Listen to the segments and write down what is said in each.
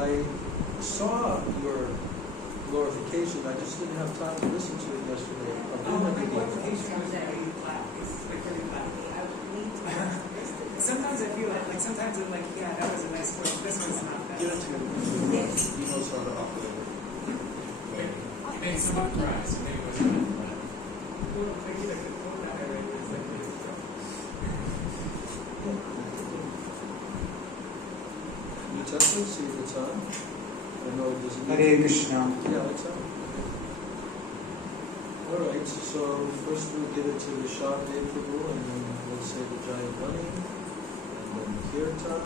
I saw your glorification. I just didn't have time to listen to it yesterday. My glorification was really flat. It's like really flat. Sometimes I feel like sometimes I'm like, yeah, that was a nice quote. This one's not bad. Give it to him. Yes. He knows how to operate it. Maybe someone cries. Maybe it was not flat. Well, maybe like the quote that I read was like this. You test it, see if it's on. I know it doesn't. Hare Krishna. Yeah, it's on. Alright, so first we'll give it to the Shabde Prabhu, and then we'll say the Giant Bunny, and then Kirtan.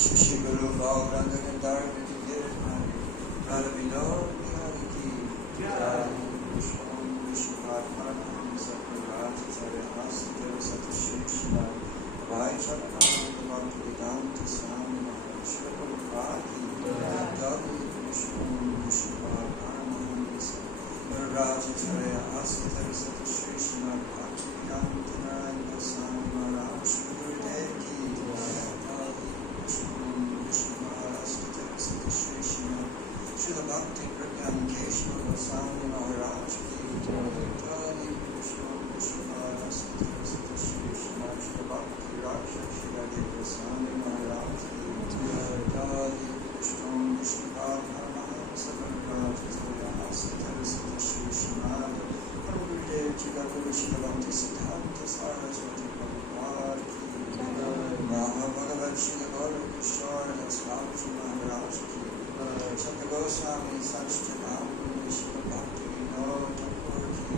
Shishi Guru Bhauranga Gandhar Vidyadhani Radhavinod Nihariki Jai Vishwam Vishwakarnam Sakuraj Sarya Asya Satashishna Vaishanam Bhaktivedanta Swami Maharaj Shriprabhupada Dali Vishwam Vishwakarnam Sakuraj Sarya Asya Satashishna Bhaktivedanta Swami Maharaj Shriprabhupada Srila Bhakti Pragyam Keshava Goswami Maharaj Ki Dali Vishnu Vishnupada Sutta Sutta Shri Srila Bhakti Raksha Shri Goswami Maharaj Ki Dali Vishnu Vishnupada Mahamsa Maharaj Ki Sutta Sutta Shri Srimad Prabhudev Jigaguru Srila Bhakti Siddhanta Saraswati Prabhupada Ki Mahabhagavad Shri Gaura Kishore Daswami Maharaj Ki Santa Goswami Sanskritam Vishnu Bhakti Vinod Thakur Ki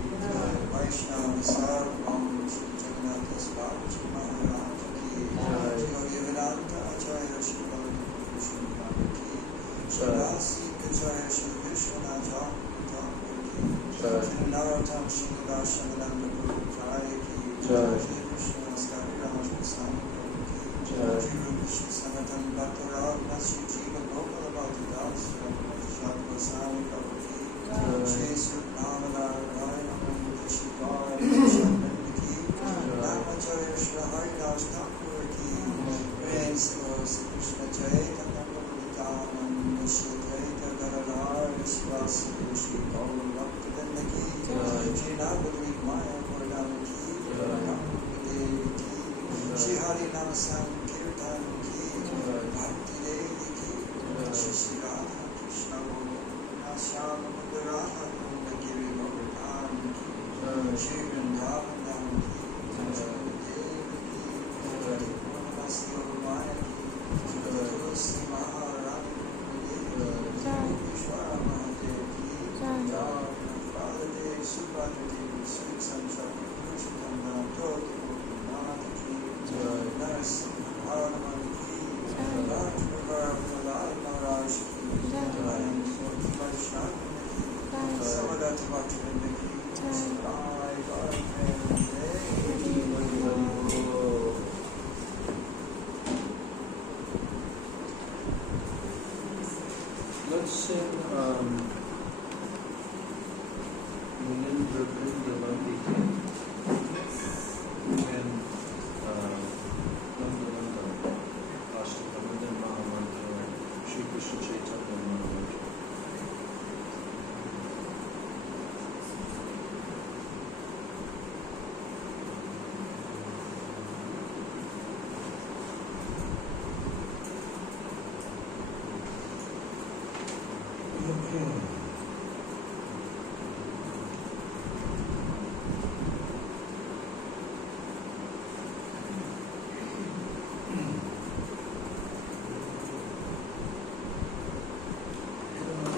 Vaishnava Sarvam Shri Jagannath Swami Maharaj Ki Yogi Vedanta Acharya Shri Gauri Vishnu Ki Shri Rasi Acharya Shri Vishwanath Thakur Ki Shri Narottam Shri Vashananda Guru Jaya Ki Shri Krishna Skari Raj Goswami Ki Shri Rupa Shri Sanatan Bhattarab Shri Jiva Gopala Bhakti Das Shri Goswami Prabhu Ki Shri Surnamala Rayana Shri Gauri Vishwananda Ki Namacharya Shri Haridas Thakur Ki Praise Shri Krishna Chaitanya Prabhu Nityananda Shri Chaitanya Gadadhar Vishwasi Shri Gauri Bhaktivedanta Ki Shri Navadvip Maya Purnama Ki Namadevi Ki Shri Hari Nama Sankirtan Ki Bhakti Devi Ki Shri Radha Krishna Gopala Shyama Radha Kunda Giri Govardhan Ki Shri Vrindavan Dham Ki Shri Devi Ki Purnamasi Maya Ki Tulsi Maharani Devi Vishwara Mahadev Ki Jagannath Baladev Subhadra Devi Sri Sanchakri Purushottam Toki Gopinath Ki Narasimha Bhagavan Ki Rajpravar Phalai Maharaj Ki Jayam Soti Vaishnava Ki Samadati Bhaktivinoda Ki Rai Bhaktivinoda Let's sing Munindra Vrindavandi and Nandalanda Ashtakamadan Mahamantra Shri Krishna Chaitanya Maharaj.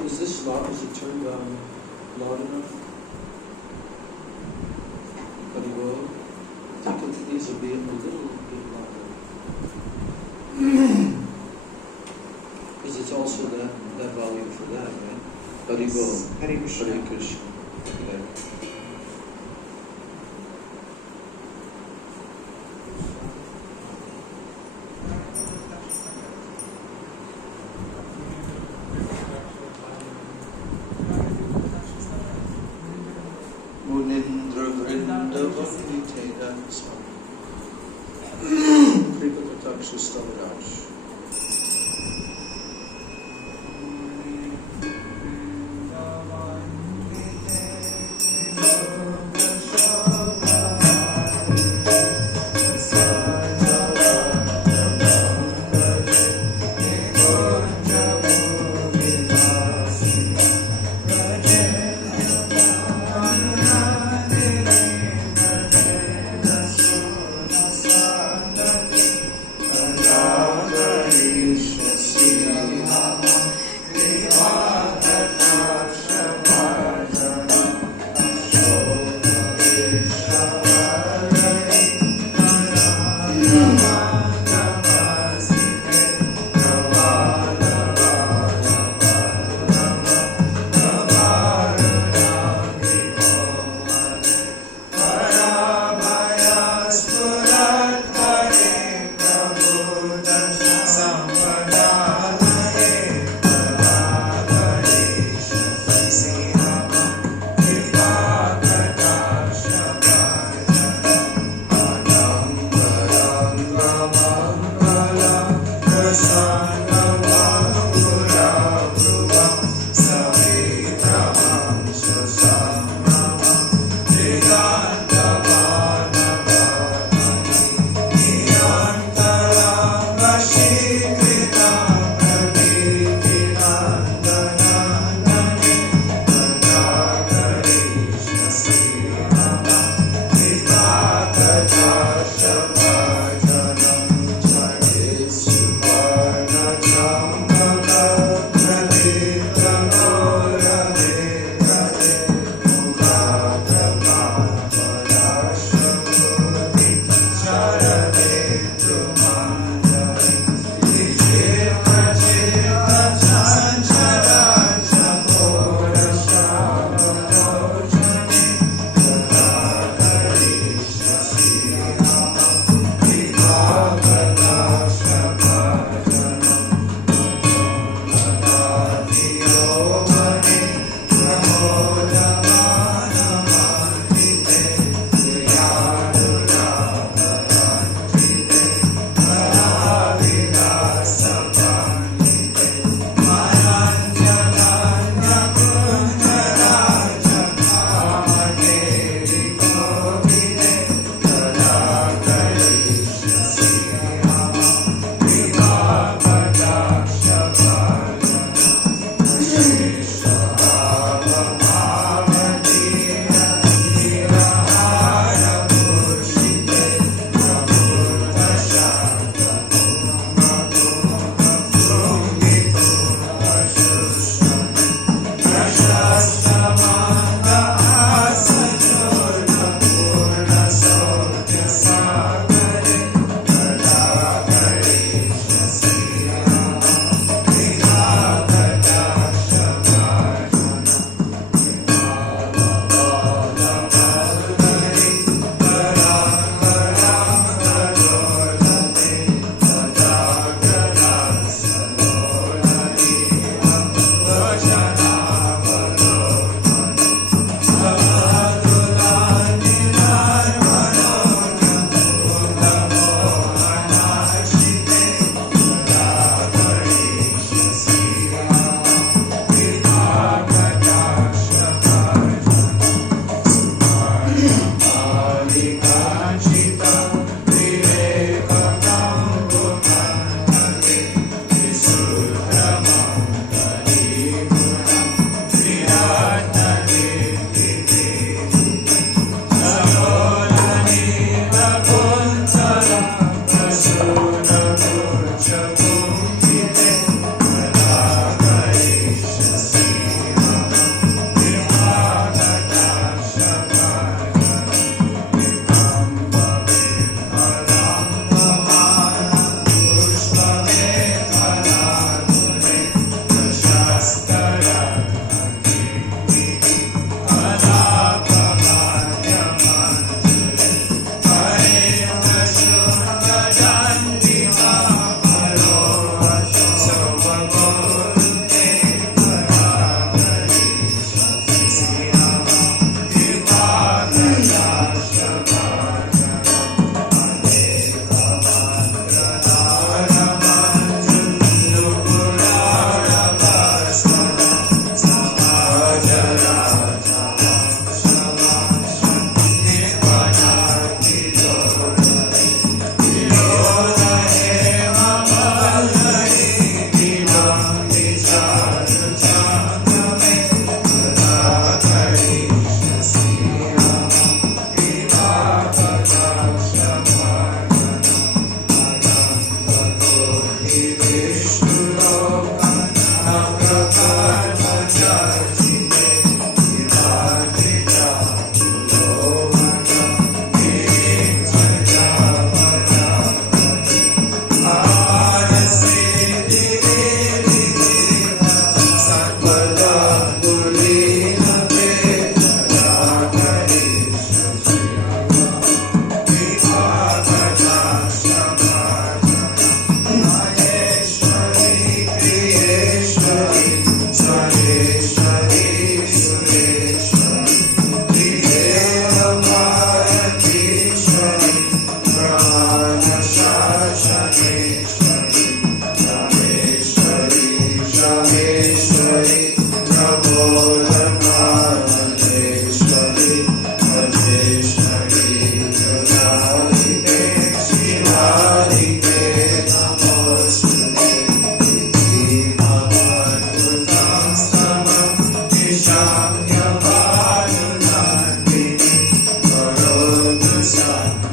Is this loud? Is it turned on loud enough? But it will. I think these will be a little bit louder. Because it's also that volume for that, right? But it will. Hare Krishna. Hare Krishna. Okay. Shakti Teda Swami. Kripa Kataksha Stavaraj. Radha Bhagavad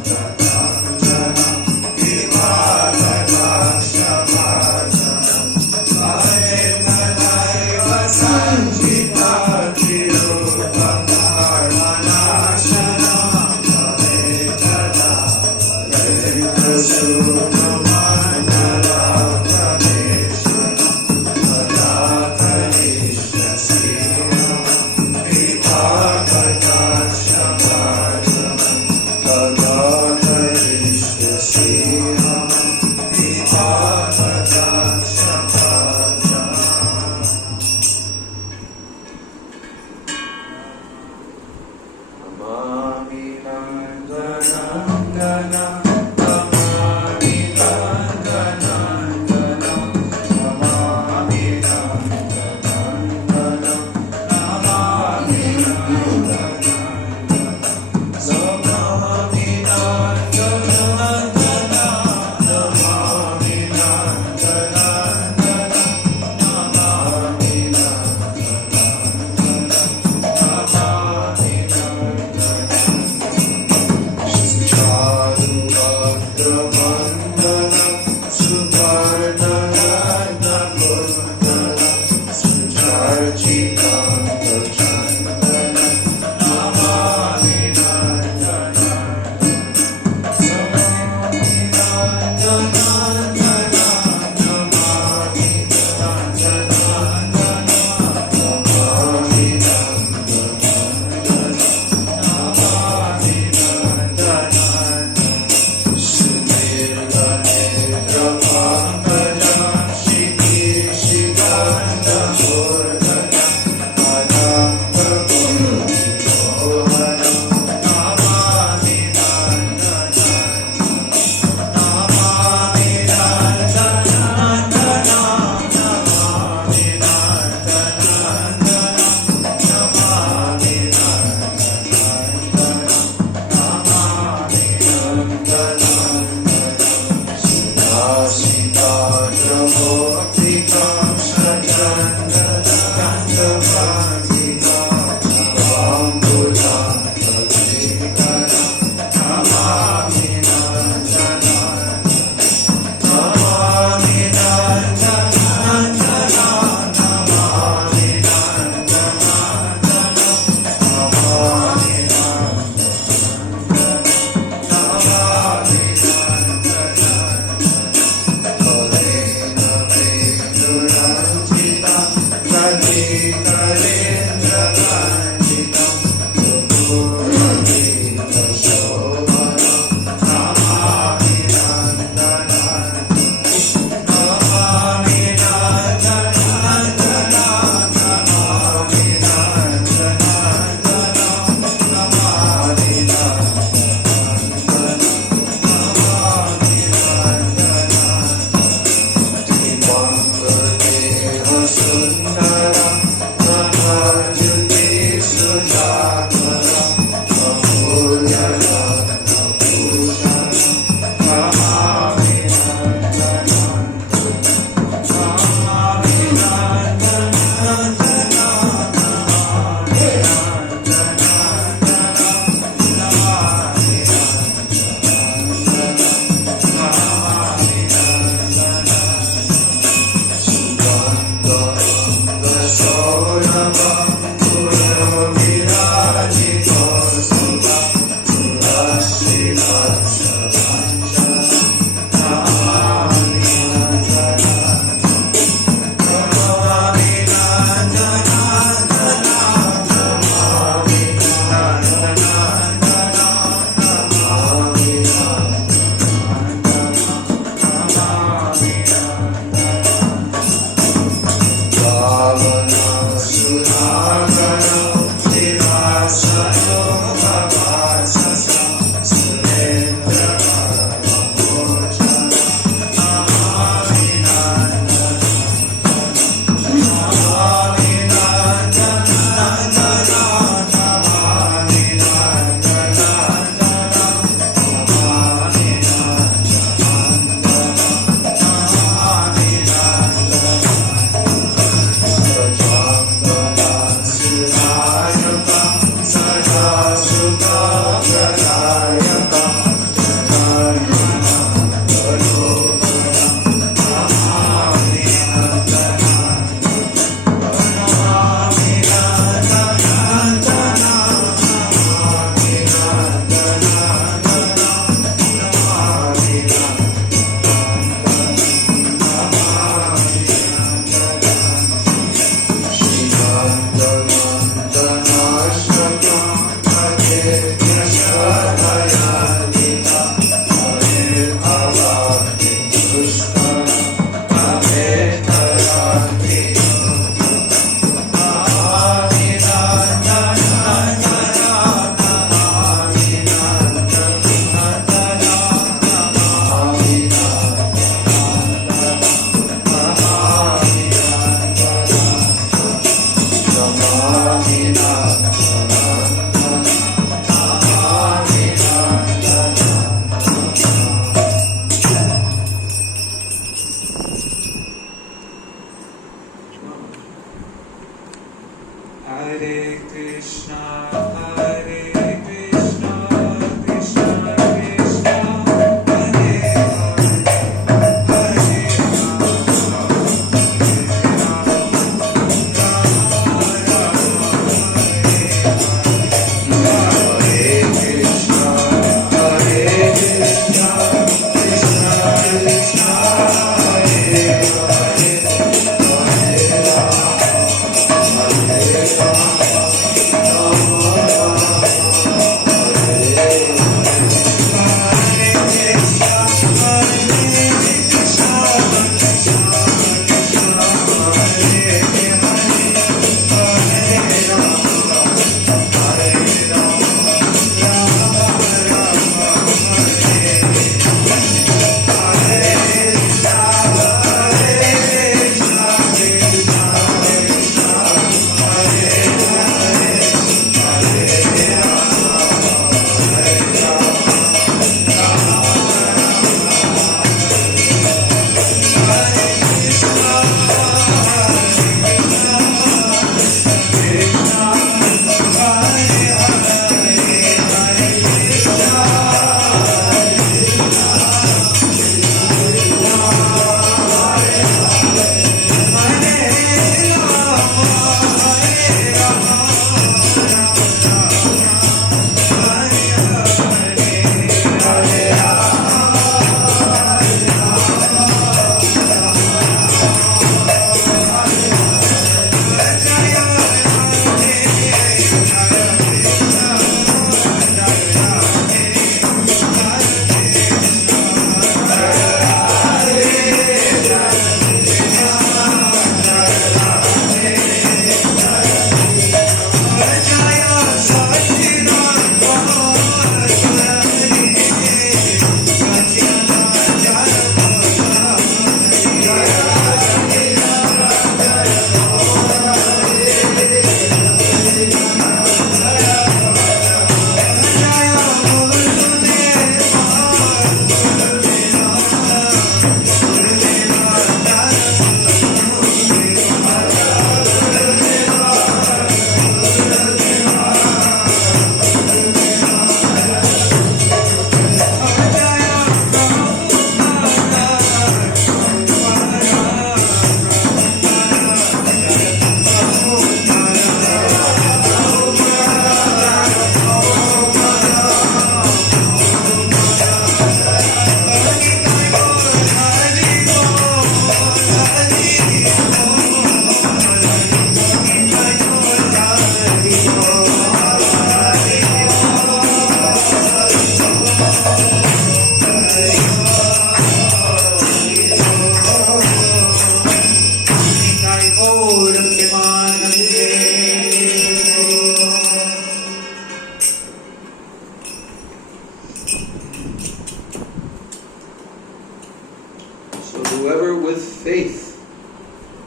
with faith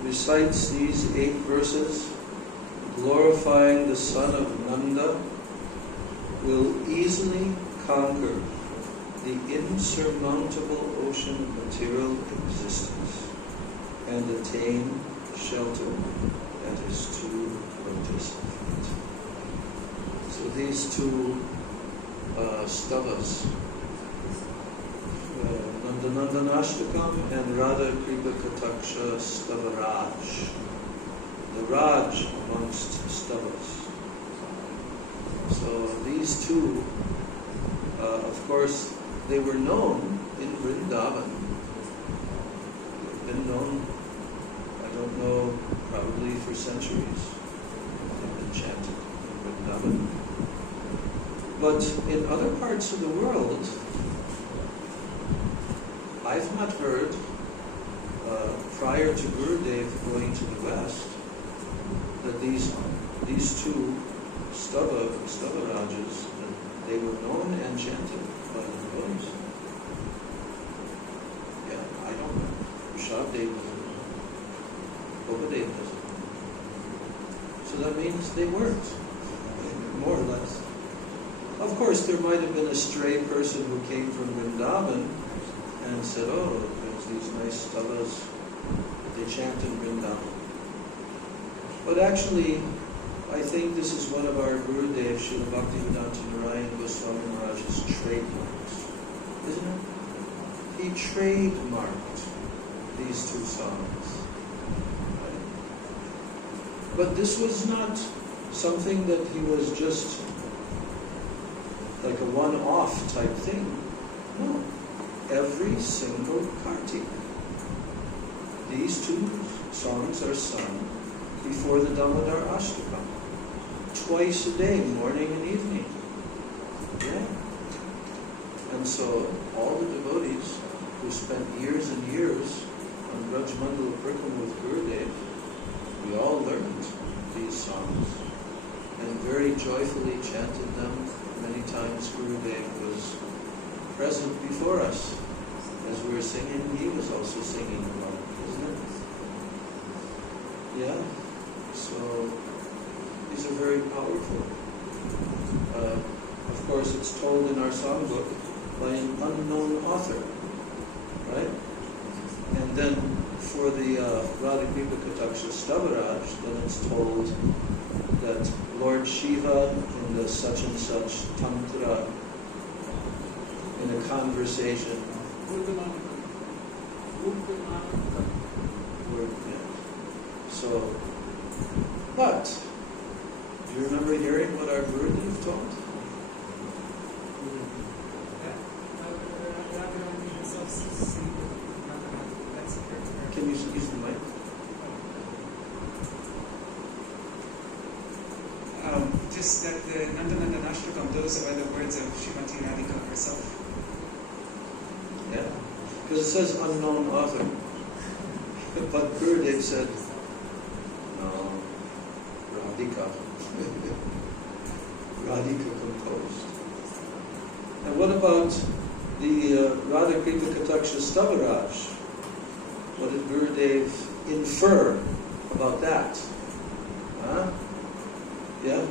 recites these 8 verses, glorifying the son of Nanda, will easily conquer the insurmountable ocean of material existence and attain shelter at his 2 lotus feet. So these 2 stavas, Nandanandanashtakam and Radha Kripa Kataksha Stavaraj, the Raj amongst stavas. So these 2, of course, they were known in Vrindavan. They've been known, I don't know, probably for centuries. They've been chanted in Vrindavan. But in other parts of the world, I've not heard, prior to Gurudev going to the West, that these 2 Stavarajas, they were known and chanted by the devotees. Yeah, I don't know. Rishabh Dev doesn't know. Bobadev doesn't know. So that means they weren't, more or less. Of course, there might have been a stray person who came from Vrindavan and said, oh, there's these nice stavas, they chant in Vrindavan. But actually, I think this is one of our Gurudev, Srila Bhaktivedanta Narayan Goswami Maharaj's trademarks, isn't it? He trademarked these 2 songs. Right? But this was not something that he was just like a one-off type thing. No. Every single Kartik, these 2 songs are sung before the Damodar Ashtakam. Twice a day, morning and evening. Yeah. And so all the devotees who spent years and years on Braj Mandala Prikam with Gurudev, we all learned these songs and very joyfully chanted them. Many times Gurudev was present before us. As we were singing, he was also singing along, isn't it? Yeah. So these are very powerful. Of course, it's told in our songbook by an unknown author, right? And then for the Radha Kripa Kataksha Stavaraj, then it's told that Lord Shiva in the such and such tantra, in a conversation, so, but do you remember hearing what our Gurudev told? Can you use the mic? Just that the Nandanandanashtakam, those are the words of Srimati Radhika herself. Yeah, because it says unknown author. But Gurudev said, no, Radhika. Radhika composed. And what about the Radha Kripa Kataksha Stavaraj? What did Gurudev infer about that? Huh? Yeah?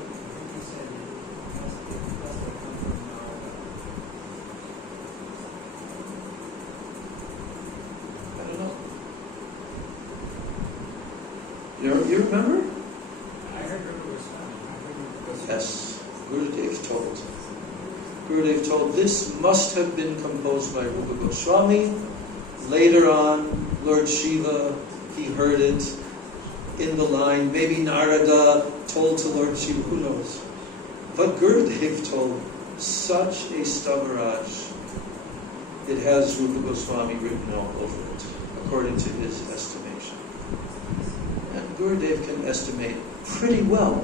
You remember? I heard Rupa Goswami. Yes, Gurudev told. Gurudev told this must have been composed by Rupa Goswami. Later on, Lord Shiva, he heard it in the line. Maybe Narada told to Lord Shiva, who knows? But Gurudev told such a Stavaraj, it has Rupa Goswami written all over it, according to his estimation. And Gurudev can estimate pretty well.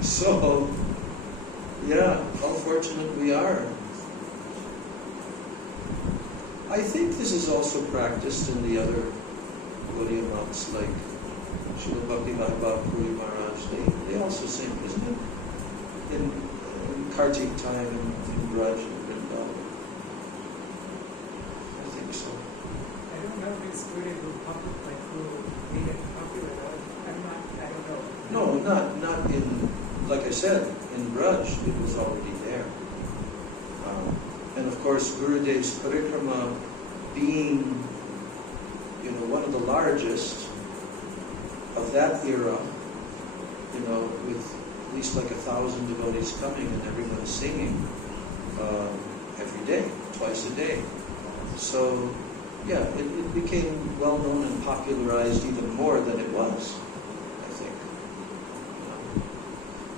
So, yeah, how fortunate we are. I think this is also practiced in the other Gaudiya monks, like Srila Bhaktivedanta Puri Maharaj. They also sing, isn't it? In Kartik time in Braj and Vrindavan. like I said, in Braj, it was already there. And of course, Gurudev's parikrama being, one of the largest of that era, with at least like 1,000 devotees coming and everyone singing every day, twice a day. So, yeah, it became well known and popularized even more than it was, I think.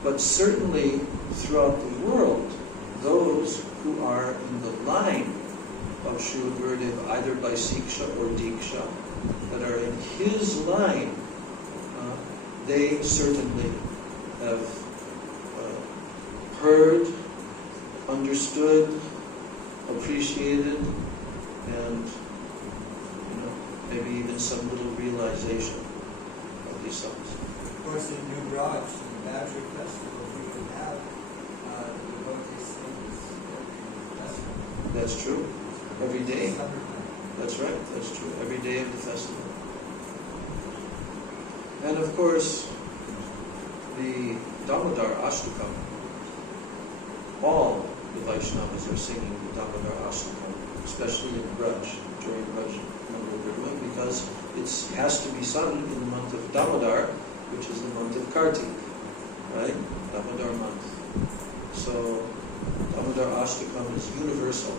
But certainly throughout the world, those who are in the line of Srila Gurudev, either by Siksha or Diksha, that are in his line, they certainly have heard, understood, appreciated, and maybe even some little realization of these songs. Of course, in New Braj, in the Badger Festival, we can have devotees sing this every festival. That's true. Every day. Summertime. That's right. That's true. Every day of the festival. And of course, the Damodar Ashtakam, all the Vaishnavas are singing the Damodar Ashtakam, especially in Braj, during Braj Mangal, because it has to be sung in the month of Damodar, which is the month of Kartik, right? Damodar month. So, Damodar Ashtakam is universal.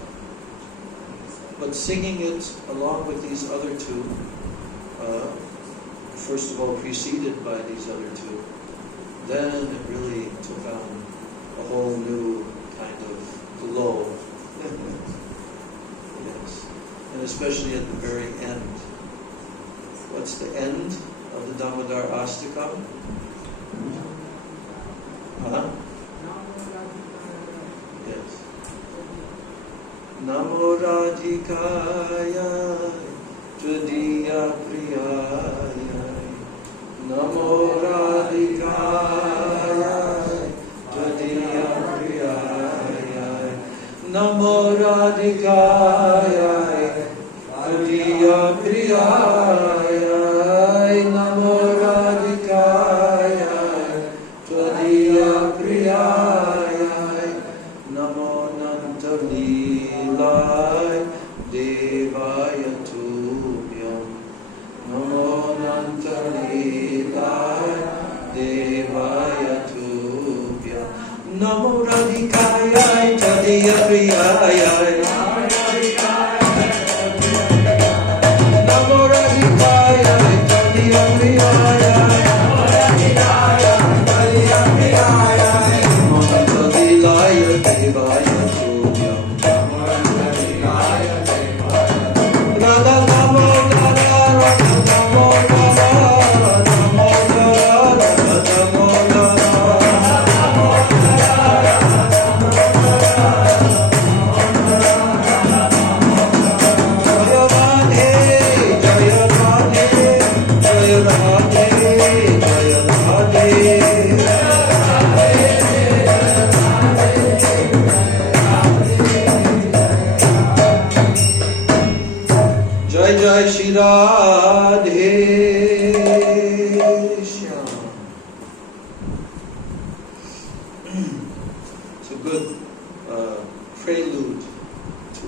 But singing it along with these other two, first of all preceded by these other two, then it really took on a whole new kind of glow. Yes. And especially at the very end. What's the end of the Damodar Ashtakam? Huh? Yes. Namo Radhikaya Jadiya Priyaya Namo Radhikaya Jadiya Priyaya Namo Radhikaya Jadiya Priyaya Namo Radhikaya Jadiya Priyaya Namo Nantalilai Devaya Tubhyam Namo Nantalilai Devaya Tubhyam Namo Radhikaya Jadiya Priyaya Namo Radhikaya Jadiya Priyaya Namo Nantalilaya Devaya Tubhyam Radha Namo Radha Radha Namo Radha Namo Radha Radha Namo Jaya Radhe, Jaya Radhe, Jaya Radhe, Jaya Radhe. Jai Jai Shri Radhe Shyam. It's a good prelude to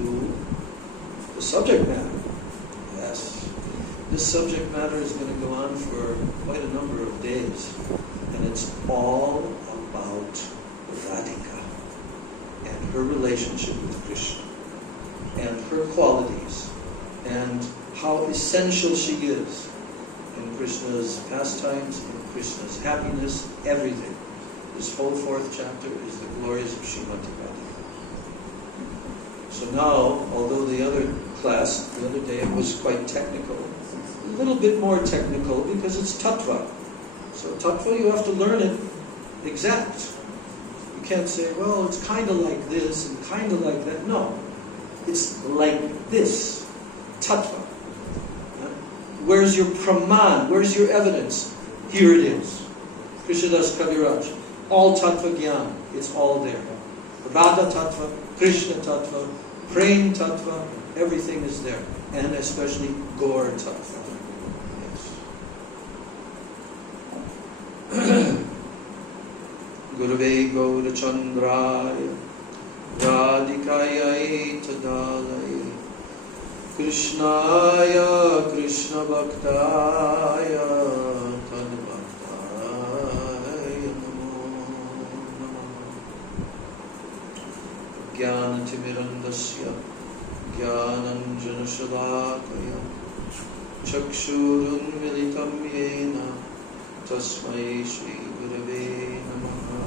the subject matter. Yes. This subject matter is going to go on for quite a number of days. And it's all about Radhika and her relationship with Krishna and her qualities and how essential she is in Krishna's pastimes, in Krishna's happiness, everything. This whole 4th chapter is the glories of Srimati Radhika. So now, although the other class, the other day, was quite technical, a little bit more technical because it's tattva. So tattva, you have to learn it exact. You can't say, well, it's kind of like this and kind of like that. No, it's like this. Tattva. Where's your praman? Where's your evidence? Here it is. Krishnadas Kaviraj. All tattva jnana. It's all there. Radha tattva, Krishna tattva, Prem tattva, everything is there. And especially Gaur tattva. Yes. Gurave Gaurachandraya Radhikaya Tadalaya Krishnaya Krishna Bhaktaya Tadbhaktaya Namo Namaha Jnanatimirandasya Jnananjana Shalakaya Chakshurunmilitam Yena Tasmai Shri Gurave Namaha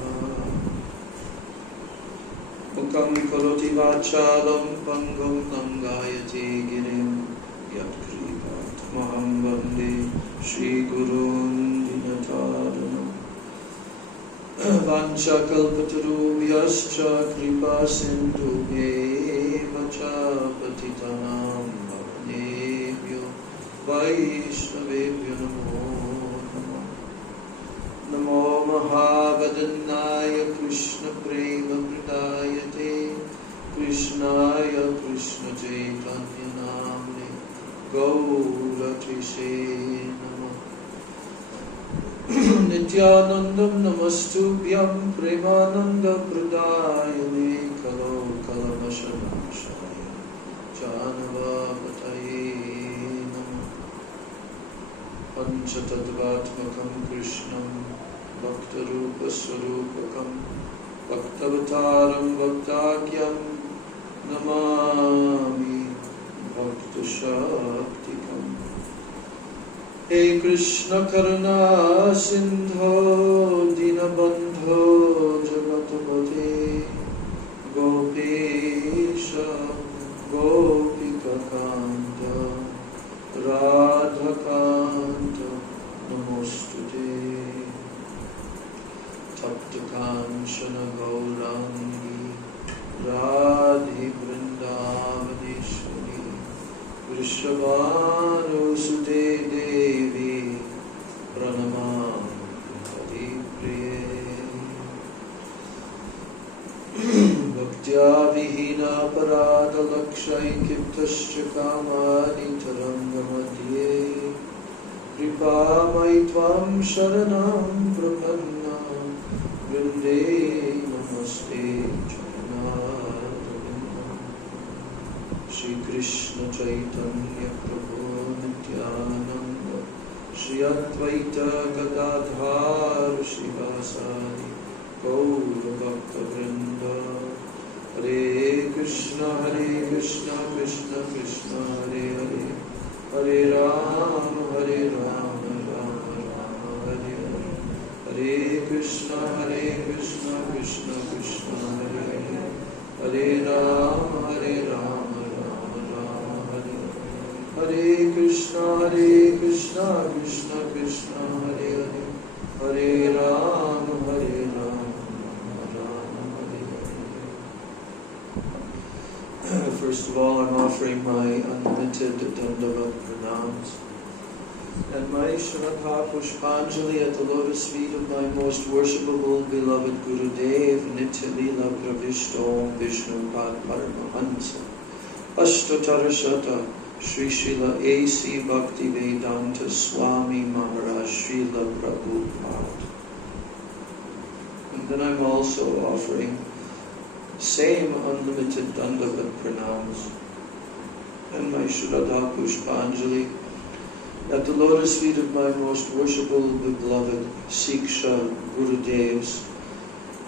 Mukam Karoti Vachalam Pangam Nangayati Girim Yat Kripatamaham Vande Shri Gurun Dinataranam Vancha Kalpatarubhyascha Kripa Sindhubheva Cha Patitanam Bhavanebhyo Vaishnavebhyo Namo Namo Mahavadannaya Krishna Prema Pradayate Krishnaya Krishna Chaitanya Namne Gauratrise Namah Nityanandam Namastubhyam Premananda Pradayane Kalo Kalamashanashaya Janavapataye Namah Panchatattvatmakam Krishnam Bhaktarupa Swarupakam Bhaktavataram Bhaktakyam Namami Bhakta Shaktikam Hey Krishna Karuna Sindho Dinabandho Jagatapate Gopesha Gopika Kanta Radha Kanta Namostute Tapta Kanchana Gaurangi Radhi Vrindavadeshwari Vrishabhanusute Devi Pranamam Haripriye Bhaktya Vihina Parada Lakshay Kiptascha Kamani Tarangamadye Kripa Maitvam Sharanam Prapanna Vrinde Namaste Charanarvindam Shri Krishna Chaitanya Prabhu Nityananda Shri Advaita Gadadhar Shivasari Gaura Bhakta Vrinda Hare Krishna Krishna Krishna Hare Hare Hare Rama Hare Rama Rama Rama Hare Hare Hare Krishna Krishna Krishna Hare Hare Hare Rama Rama Rama Hare Hare Krishna Krishna Krishna Hare Hare Hare Rama Rama Hare Hare. First of all, I'm offering my unlimited Dandavat pranams and my Shraddha Pushpanjali at the lotus feet of my most worshipable, beloved Gurudev, Nitya Leela Pravishta Om Vishnu Pad Paramahansa, Ashtatarashata, Sri Srila A.C. Bhakti Vedanta Swami Maharaj, Srila Prabhupada. And then I'm also offering same unlimited Dandavat pranams and my Shraddha Pushpanjali at the lotus feet of my most worshipable, beloved Siksha Gurudevs,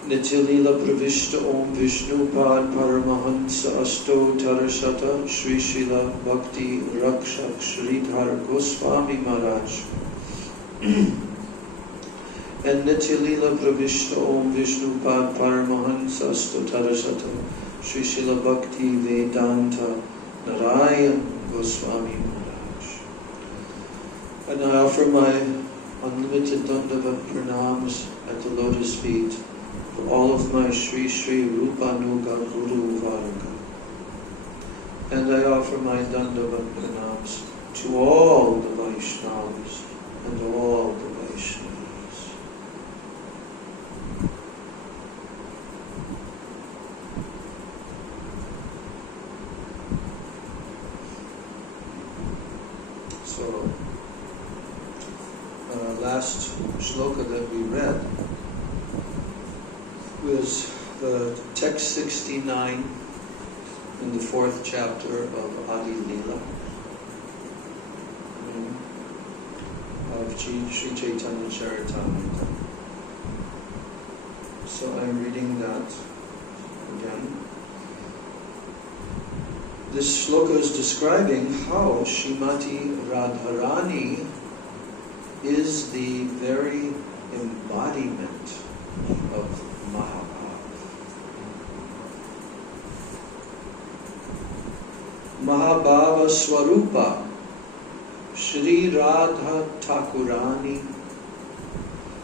Nitya Leela Pravishta Om Vishnu Pad Paramahansa Asto Tarashata Sri Srila Bhakti Rakshak Sridhar Goswami Maharaj and Nitya Leela Pravishta Om Vishnu Pad Paramahansa Asto Tarashata Sri Srila Bhakti Vedanta Narayan Goswami Maharaj. And I offer my unlimited Dandavat pranams at the lotus feet for all of my Sri Sri Rupanuga Guru Varga. And I offer my Dandavat pranams to all the Vaishnavas and all the Vaishnavas. So, last shloka that we read was the text 69 in the 4th chapter of Adi Leela of Sri Chaitanya Charitamrita. So I'm reading that again. This shloka is describing how Srimati Radharani is the very embodiment of Mahabhav. Mahabhava Swarupa Shri Radha Thakurani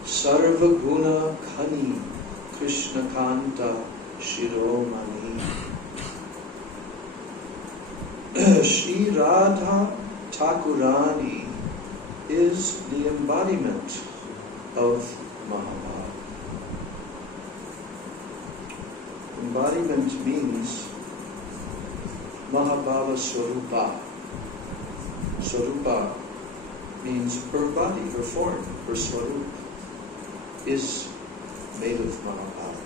Sarva Guna Khani Krishna Kanta Shiromani. Shri Radha Thakurani is the embodiment of Mahabhav. Embodiment means Mahabhava Swarupa. Swarupa means her body, her form, her Swarup is made of Mahabhava.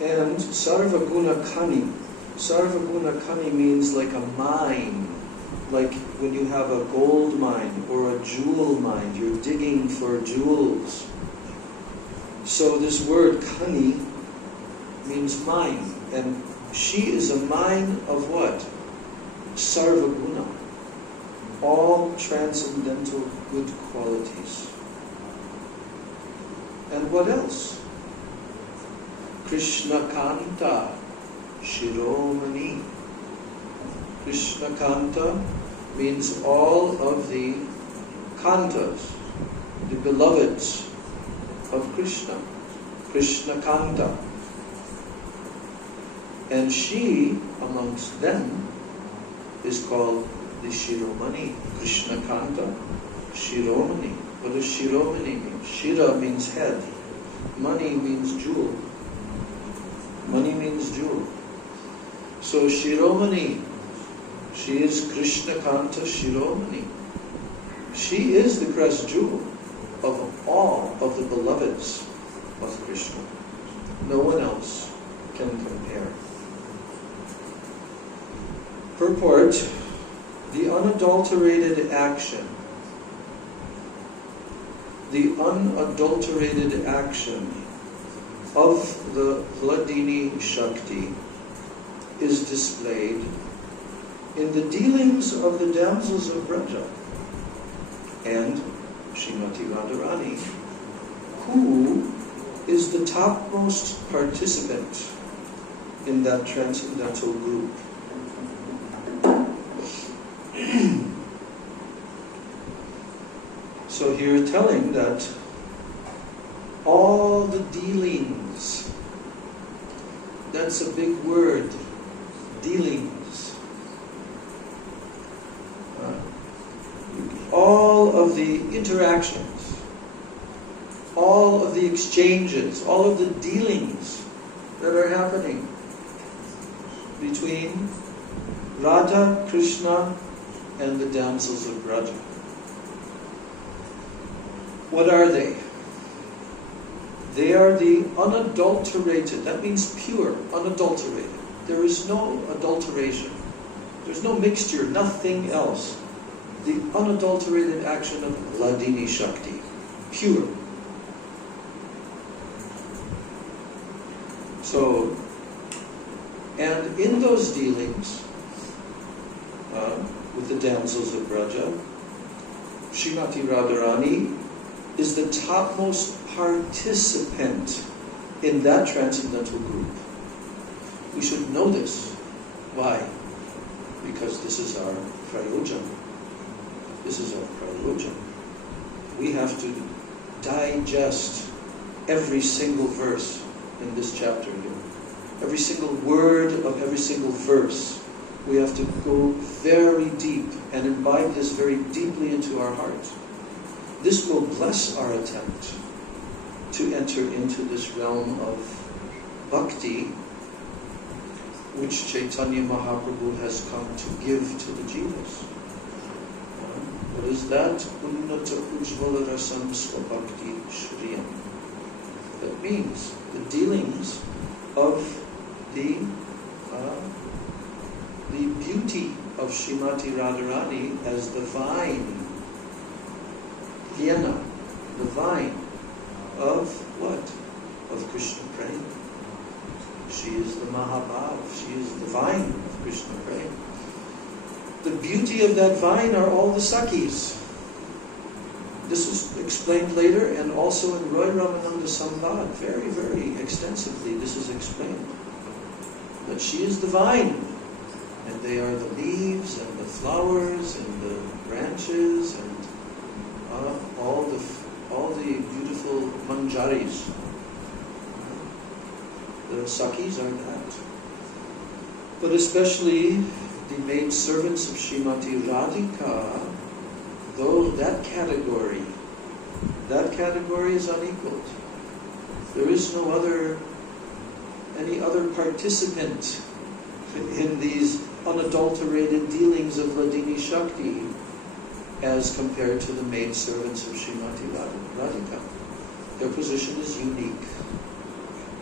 And Sarva Guna Khani. Sarva Guna Khani means like a mine. Like when you have a gold mine or a jewel mine, you're digging for jewels. So this word Khani means mine. And she is a mine of what? Sarva Guna. All transcendental good qualities. And what else? Krishna Kanta Shiromani. Krishna Kanta means all of the kantas, the beloveds of Krishna. Krishna Kanta. And she, amongst them, is called the Shiromani. Krishna Kanta Shiromani. What does Shiromani mean? Shira means head. Mani means jewel. Mani means jewel. So Shiromani, she is Krishna Kanta Shiromani. She is the crest jewel of all of the beloveds of Krishna. No one else can compare. Purport: the unadulterated action of the Hladini Shakti is displayed in the dealings of the damsels of Braja and Srimati Radharani, who is the topmost participant in that transcendental group. So here telling that all the dealings, that's a big word, dealings. All of the interactions, all of the exchanges, all of the dealings that are happening between Radha, Krishna, and the damsels of Braja. What are they? They are the unadulterated, that means pure, unadulterated. There is no adulteration. There's no mixture, nothing else. The unadulterated action of Hladini Shakti, pure. So, and in those dealings with the damsels of Braja, Srimati Radharani is the topmost participant in that transcendental group. We should know this. Why? Because this is our prayojan. This is our prayojan. We have to digest every single verse in this chapter here. Every single word of every single verse. We have to go very deep and imbibe this very deeply into our hearts. This will bless our attempt to enter into this realm of bhakti, which Chaitanya Mahaprabhu has come to give to the jivas. What is that? Unnata ujvala rasam svabhakti shriyam. means. The dealings of the beauty of Srimati Radharani as the vine, Vienna, the vine of what? Of Krishna Prem. She is the Mahabhav, she is the vine of Krishna Prem. The beauty of that vine are all the Sakhis. This is explained later, and also in Roy Ramananda Sambad, very, very extensively this is explained. That she is the vine, and they are the leaves and the flowers and the branches and all the beautiful manjaris. The Sakhis are that. But especially the maid servants of Srimati Radhika, though that category is unequaled. There is no any other participant in these unadulterated dealings of Ladini Shakti as compared to the maid servants of Srimati Radhika. Their position is unique.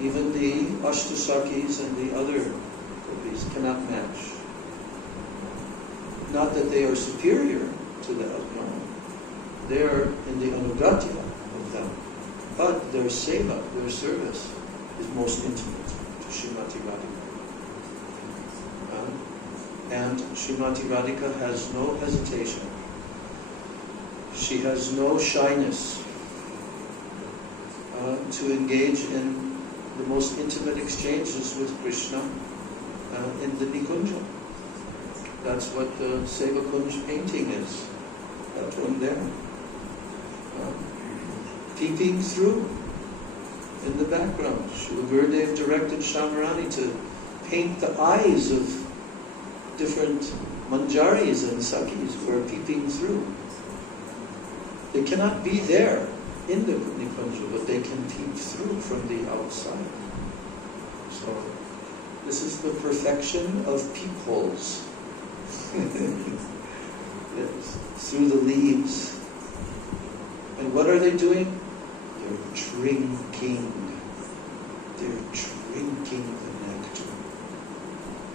Even the Ashtasakis and the other gopis cannot match. Not that they are superior to them, no. They are in the anugatya of them. But their seva, their service, is most intimate to Srimati Radhika. And Srimati Radhika has no hesitation. She has no shyness to engage in the most intimate exchanges with Krishna in the Nikunja. That's what the Seva Kunj painting is. That one there. Peeping through in the background. Srila Gurudev directed Shamarani to paint the eyes of different manjaris and sakhis who are peeping through. They cannot be there in the Nikunja, but they can peep through from the outside. So, this is the perfection of peepholes. Yes, through the leaves. And what are they doing? They're drinking. They're drinking the nectar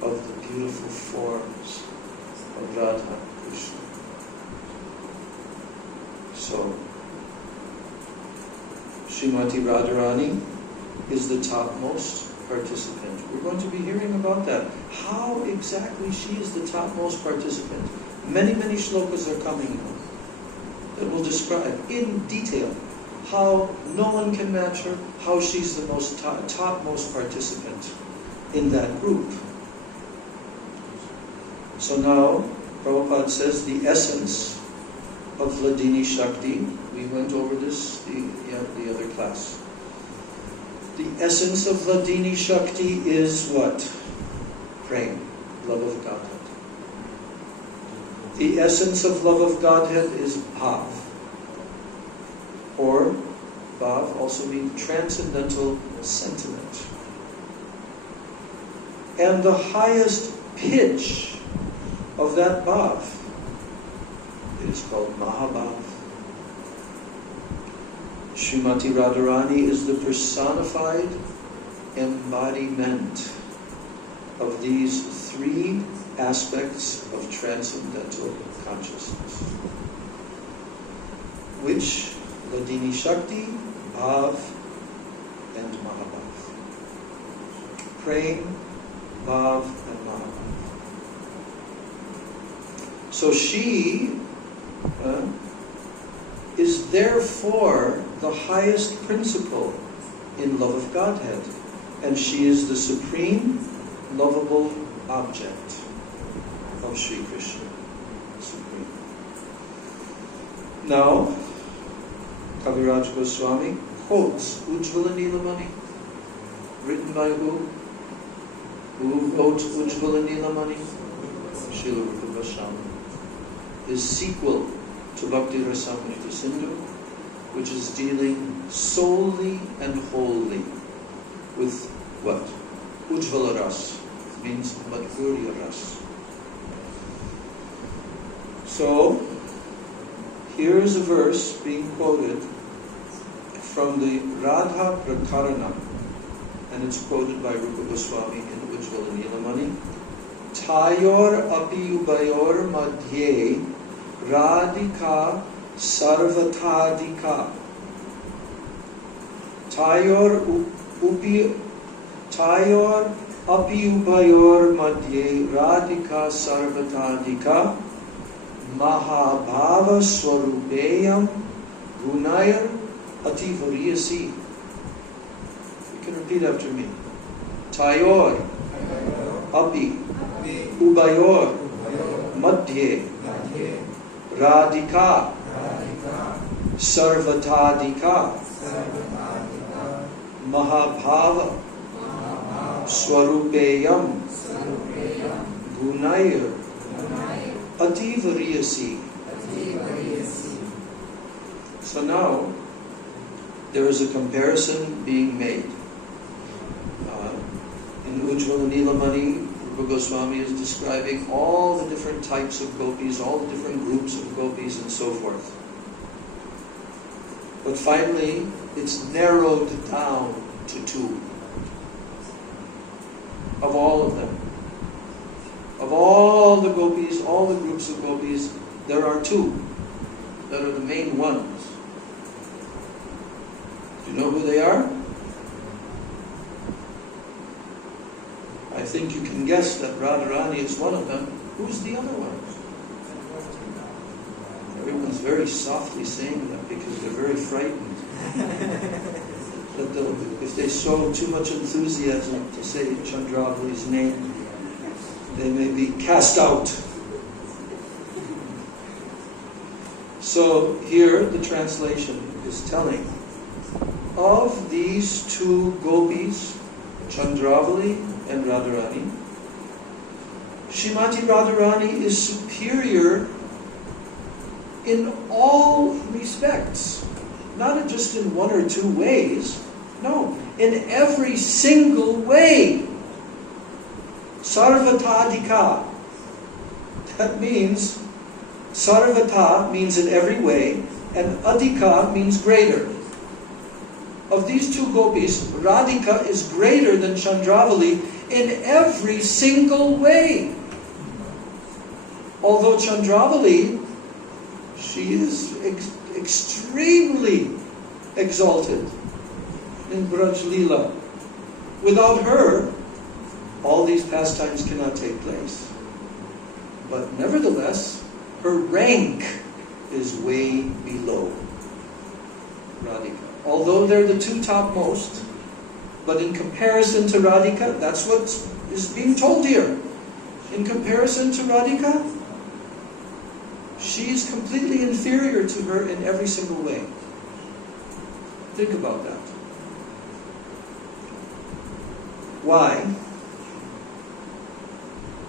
of the beautiful forms of Radha and Krishna. So, Srimati Radharani is the topmost participant. We're going to be hearing about that. How exactly she is the topmost participant. Many, many shlokas are coming that will describe in detail how no one can match her, how she's the most topmost participant in that group. So now, Prabhupada says the essence of Ladini Shakti, we went over this the other class. The essence of Ladini Shakti is what? Prem, love of Godhead. The essence of love of Godhead is Bhav. Or, Bhav also means transcendental sentiment. And the highest pitch of that Bhav is called Mahabhav. Srimati Radharani is the personified embodiment of these three aspects of transcendental consciousness, which Ladini Shakti, Bhav, and Mahabhav. Prem, Bhav, and Mahabhav. So she is therefore the highest principle in love of Godhead, and she is the supreme lovable object of Sri Krishna. Supreme. Now, Kaviraj Goswami quotes Ujjvala Nilamani, written by who? Who wrote Ujjvala Nilamani? Srila Rupa Goswami. His sequel to Bhakti Rasamrita Sindhu, which is dealing solely and wholly with what? Ujjvala Ras, means Madhurya Ras. So, here is a verse being quoted from the Radha Prakarana, and it's quoted by Rupa Goswami in Ujjvala Nilamani. Tayor api ubayor madhye radhika sarvatadika. Tayor api ubayor madhye radhika sarvatadika mahabhava swarupeyam gunayar ativariyasi. You can repeat after me. Tayor api ubayor madhye radhika sarvatadika mahabhava swarupeyam gunayar ativariyasi. So now there is a comparison being made. In Ujjvala Nilamani, Rupa Goswami is describing all the different types of gopis, all the different groups of gopis and so forth. But finally, it's narrowed down to two. Of all of them. Of all the gopis, all the groups of gopis, there are two that are the main ones. Do you know who they are? I think you can guess that Radharani is one of them. Who's the other ones? Everyone's very softly saying that because they're very frightened. That if they show too much enthusiasm to say Chandravali's name, they may be cast out. So here the translation is telling of these two gopis, Chandravali and Radharani, Srimati Radharani is superior in all respects. Not just in one or two ways. No, in every single way. Sarvatadika. That means, sarvata means in every way, and adhika means greater. Of these two gopis, Radhika is greater than Chandravali in every single way. Although Chandravali, she is extremely exalted in Braj Leela. Without her, all these pastimes cannot take place. But nevertheless, her rank is way below Radhika. Although they're the two topmost, but in comparison to Radhika, that's what is being told here. In comparison to Radhika, she is completely inferior to her in every single way. Think about that. Why?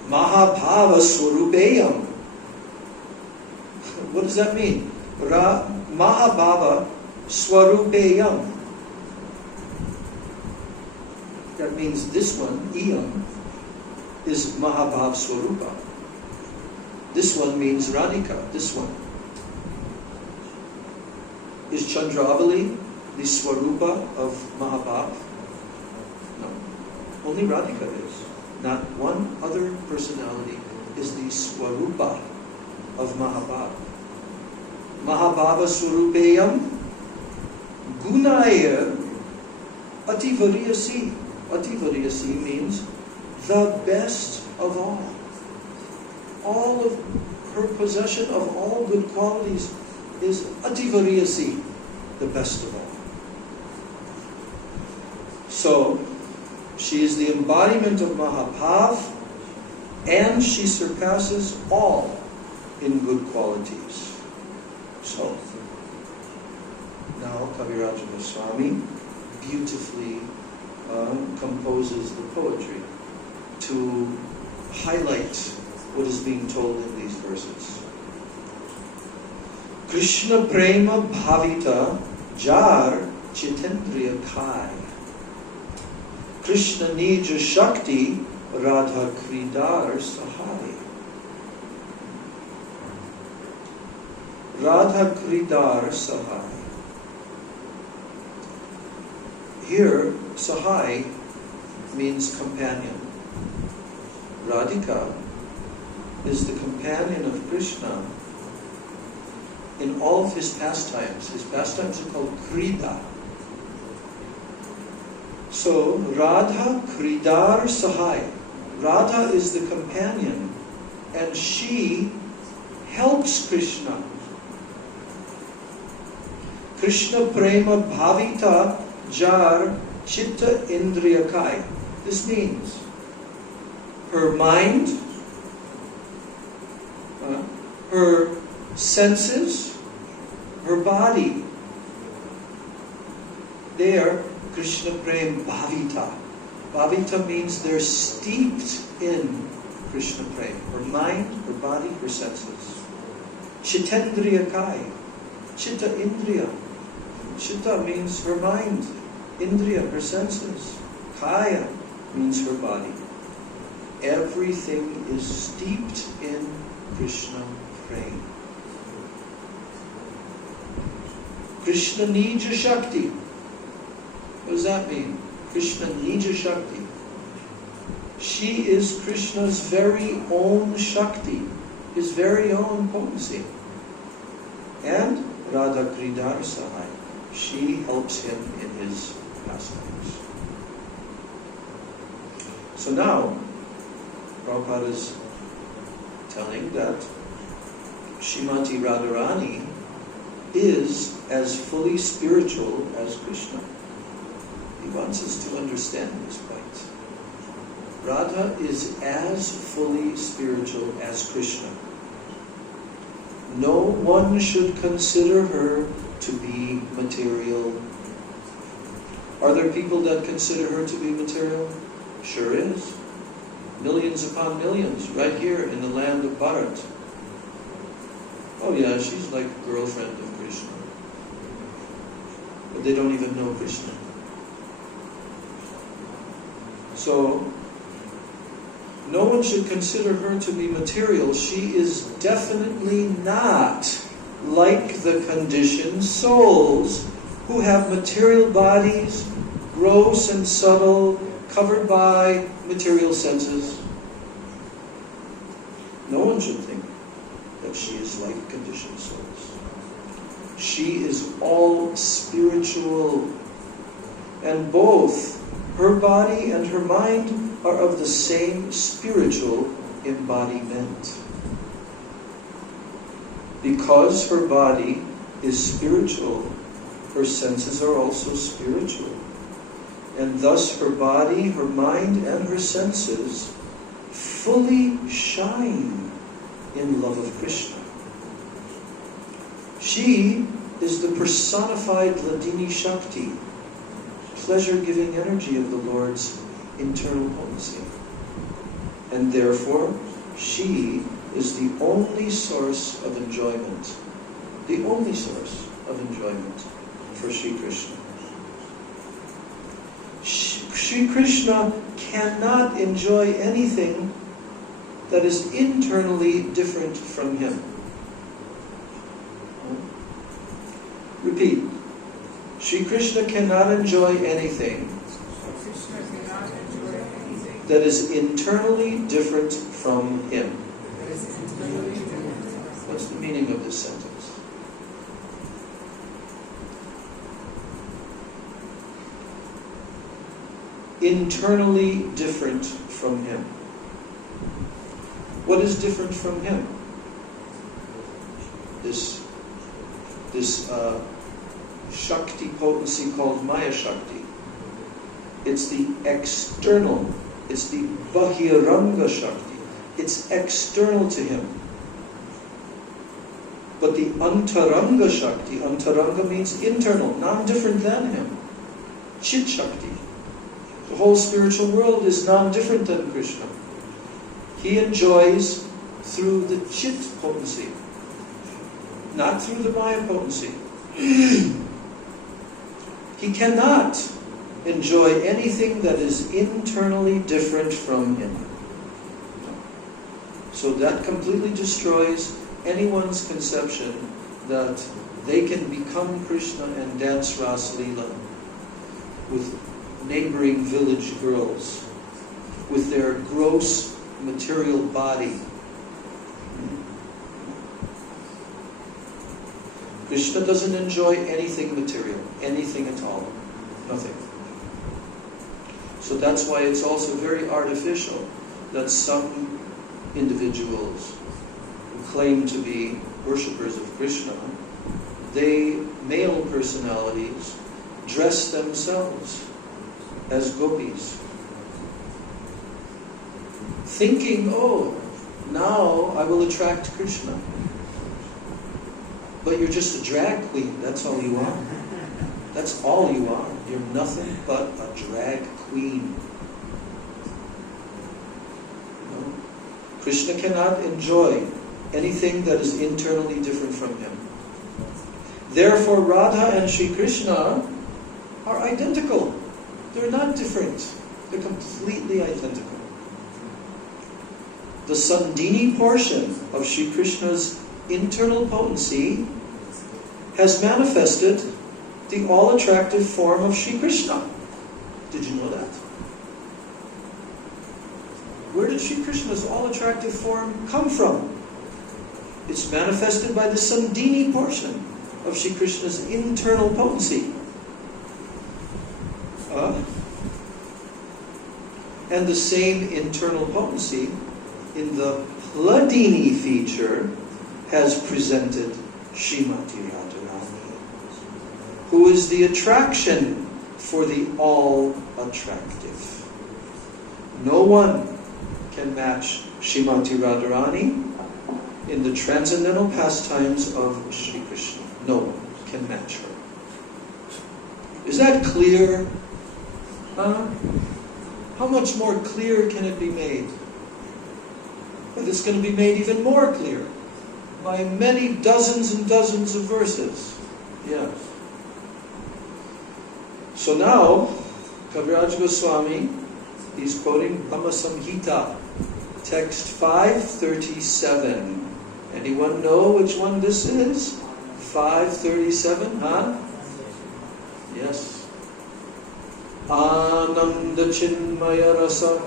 Mahabhava Swarupeyam. What does that mean? Mahabhava Swarupeyam. That means this one, Iyam, is Mahabhav Swarupa. This one means Radhika, this one. Is Chandravali the Swarupa of Mahabhav? No. Only Radhika is. Not one other personality is the Swarupa of Mahabhav. Mahabhava Swarupeyam Gunaya Ativariyasi. Ativariyasi means the best of all. All of her possession of all good qualities is Ativariyasi, the best of all. So, she is the embodiment of Mahabhav, and she surpasses all in good qualities. So, now Kaviraj Goswami beautifully composes the poetry to highlight what is being told in these verses. Krishna prema bhavita jar chitendriya khai. Krishna nija shakti radha kridar sahai. Radha kridar sahai. Here, Sahai means companion. Radhika is the companion of Krishna in all of his pastimes. His pastimes are called Krida. So, Radha Kridar Sahai. Radha is the companion, and she helps Krishna. Krishna Prema Bhavita Jar Chitta Indriyakai. This means her mind, her senses, her body, they are Krishna Prem Bhavita. Bhavita means they're steeped in Krishna Prem. Her mind, her body, her senses. Chittendriya Kai. Chitta Indriya. Chitta means her mind. Indriya, her senses. Kaya means her body. Everything is steeped in Krishna Prem. Krishna Nija Shakti. What does that mean? Krishna Nija Shakti. She is Krishna's very own Shakti, his very own potency. And Radha Kridar Sahai. She helps him in his pastimes. So now, Prabhupada is telling that Srimati Radharani is as fully spiritual as Krishna. He wants us to understand this point. Radha is as fully spiritual as Krishna. No one should consider her to be material. Are there people that consider her to be material? Sure is. Millions upon millions, right here in the land of Bharat. Oh yeah, she's like a girlfriend of Krishna. But they don't even know Krishna. So, no one should consider her to be material. She is definitely not like the conditioned souls who have material bodies, gross and subtle, covered by material senses. No one should think that she is like conditioned souls. She is all spiritual, and both her body and her mind are of the same spiritual embodiment. Because her body is spiritual, her senses are also spiritual. And thus her body, her mind, and her senses fully shine in love of Krishna. She is the personified Hladini Shakti, pleasure-giving energy of the Lord's internal potency. And therefore, she is the only source of enjoyment. The only source of enjoyment for Sri Krishna. Sri Krishna cannot enjoy anything that is internally different from him. Repeat. Sri Krishna cannot enjoy anything that is internally different from him. What's the meaning of this sentence? Internally different from him. What is different from him? This Shakti potency called Maya Shakti. It's the external. It's the Bahiranga Shakti. It's external to him. But the Antaranga Shakti, Antaranga means internal, non-different than him. Chit Shakti. The whole spiritual world is non-different than Krishna. He enjoys through the Chit potency, not through the Maya potency. He cannot enjoy anything that is internally different from him. So that completely destroys anyone's conception that they can become Krishna and dance Ras Leela. with neighboring village girls, with their gross material body. Krishna doesn't enjoy anything material, anything at all, nothing. So that's why it's also very artificial that some individuals who claim to be worshippers of Krishna, they, male personalities, dress themselves as gopis, thinking, oh, now I will attract Krishna. But you're just a drag queen, that's all you are. That's all you are. You're nothing but a drag queen. No? Krishna cannot enjoy anything that is internally different from him. Therefore, Radha and Sri Krishna are identical. They're not different. They're completely identical. The Sandini portion of Sri Krishna's internal potency has manifested the all-attractive form of Sri Krishna. Did you know that? Where did Sri Krishna's all-attractive form come from? It's manifested by the Sandini portion of Sri Krishna's internal potency. And the same internal potency in the Hladini feature has presented Srimati Radharani, who is the attraction for the all-attractive. No one can match Srimati Radharani in the transcendental pastimes of Sri Krishna. No one can match her. Is that clear? How much more clear can it be made? But it's going to be made even more clear by many dozens and dozens of verses. Yes. So now, Kaviraj Goswami is quoting Brahma Samhita, text 537. Anyone know which one this is? 537, huh? Yes. Ananda Chinmaya Rasa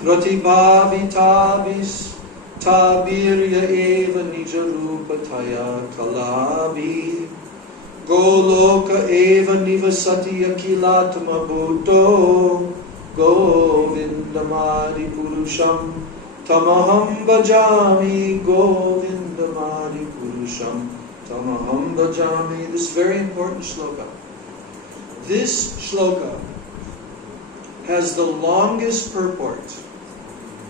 Pratibhavitavis Tabirya Eva Nija Rupataya Kalabi Goloka Eva Nivasati Akilatma Bhutto Govindamadi Purusham Tamaham Bhajami Govindamadi Purusham Tamaham Bhajami. This very important shloka. This shloka has the longest purport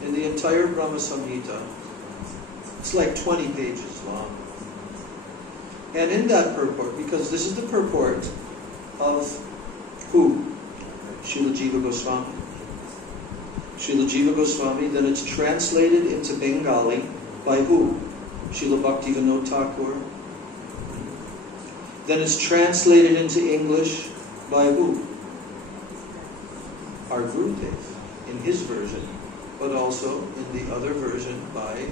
in the entire Brahma Samhita. It's like 20 pages long. And in that purport, because this is the purport of who? Srila Jiva Goswami. Srila Jiva Goswami, then it's translated into Bengali by who? Srila Bhaktivinoda Thakur. Then it's translated into English by who? Our Gurudev, in his version, but also in the other version by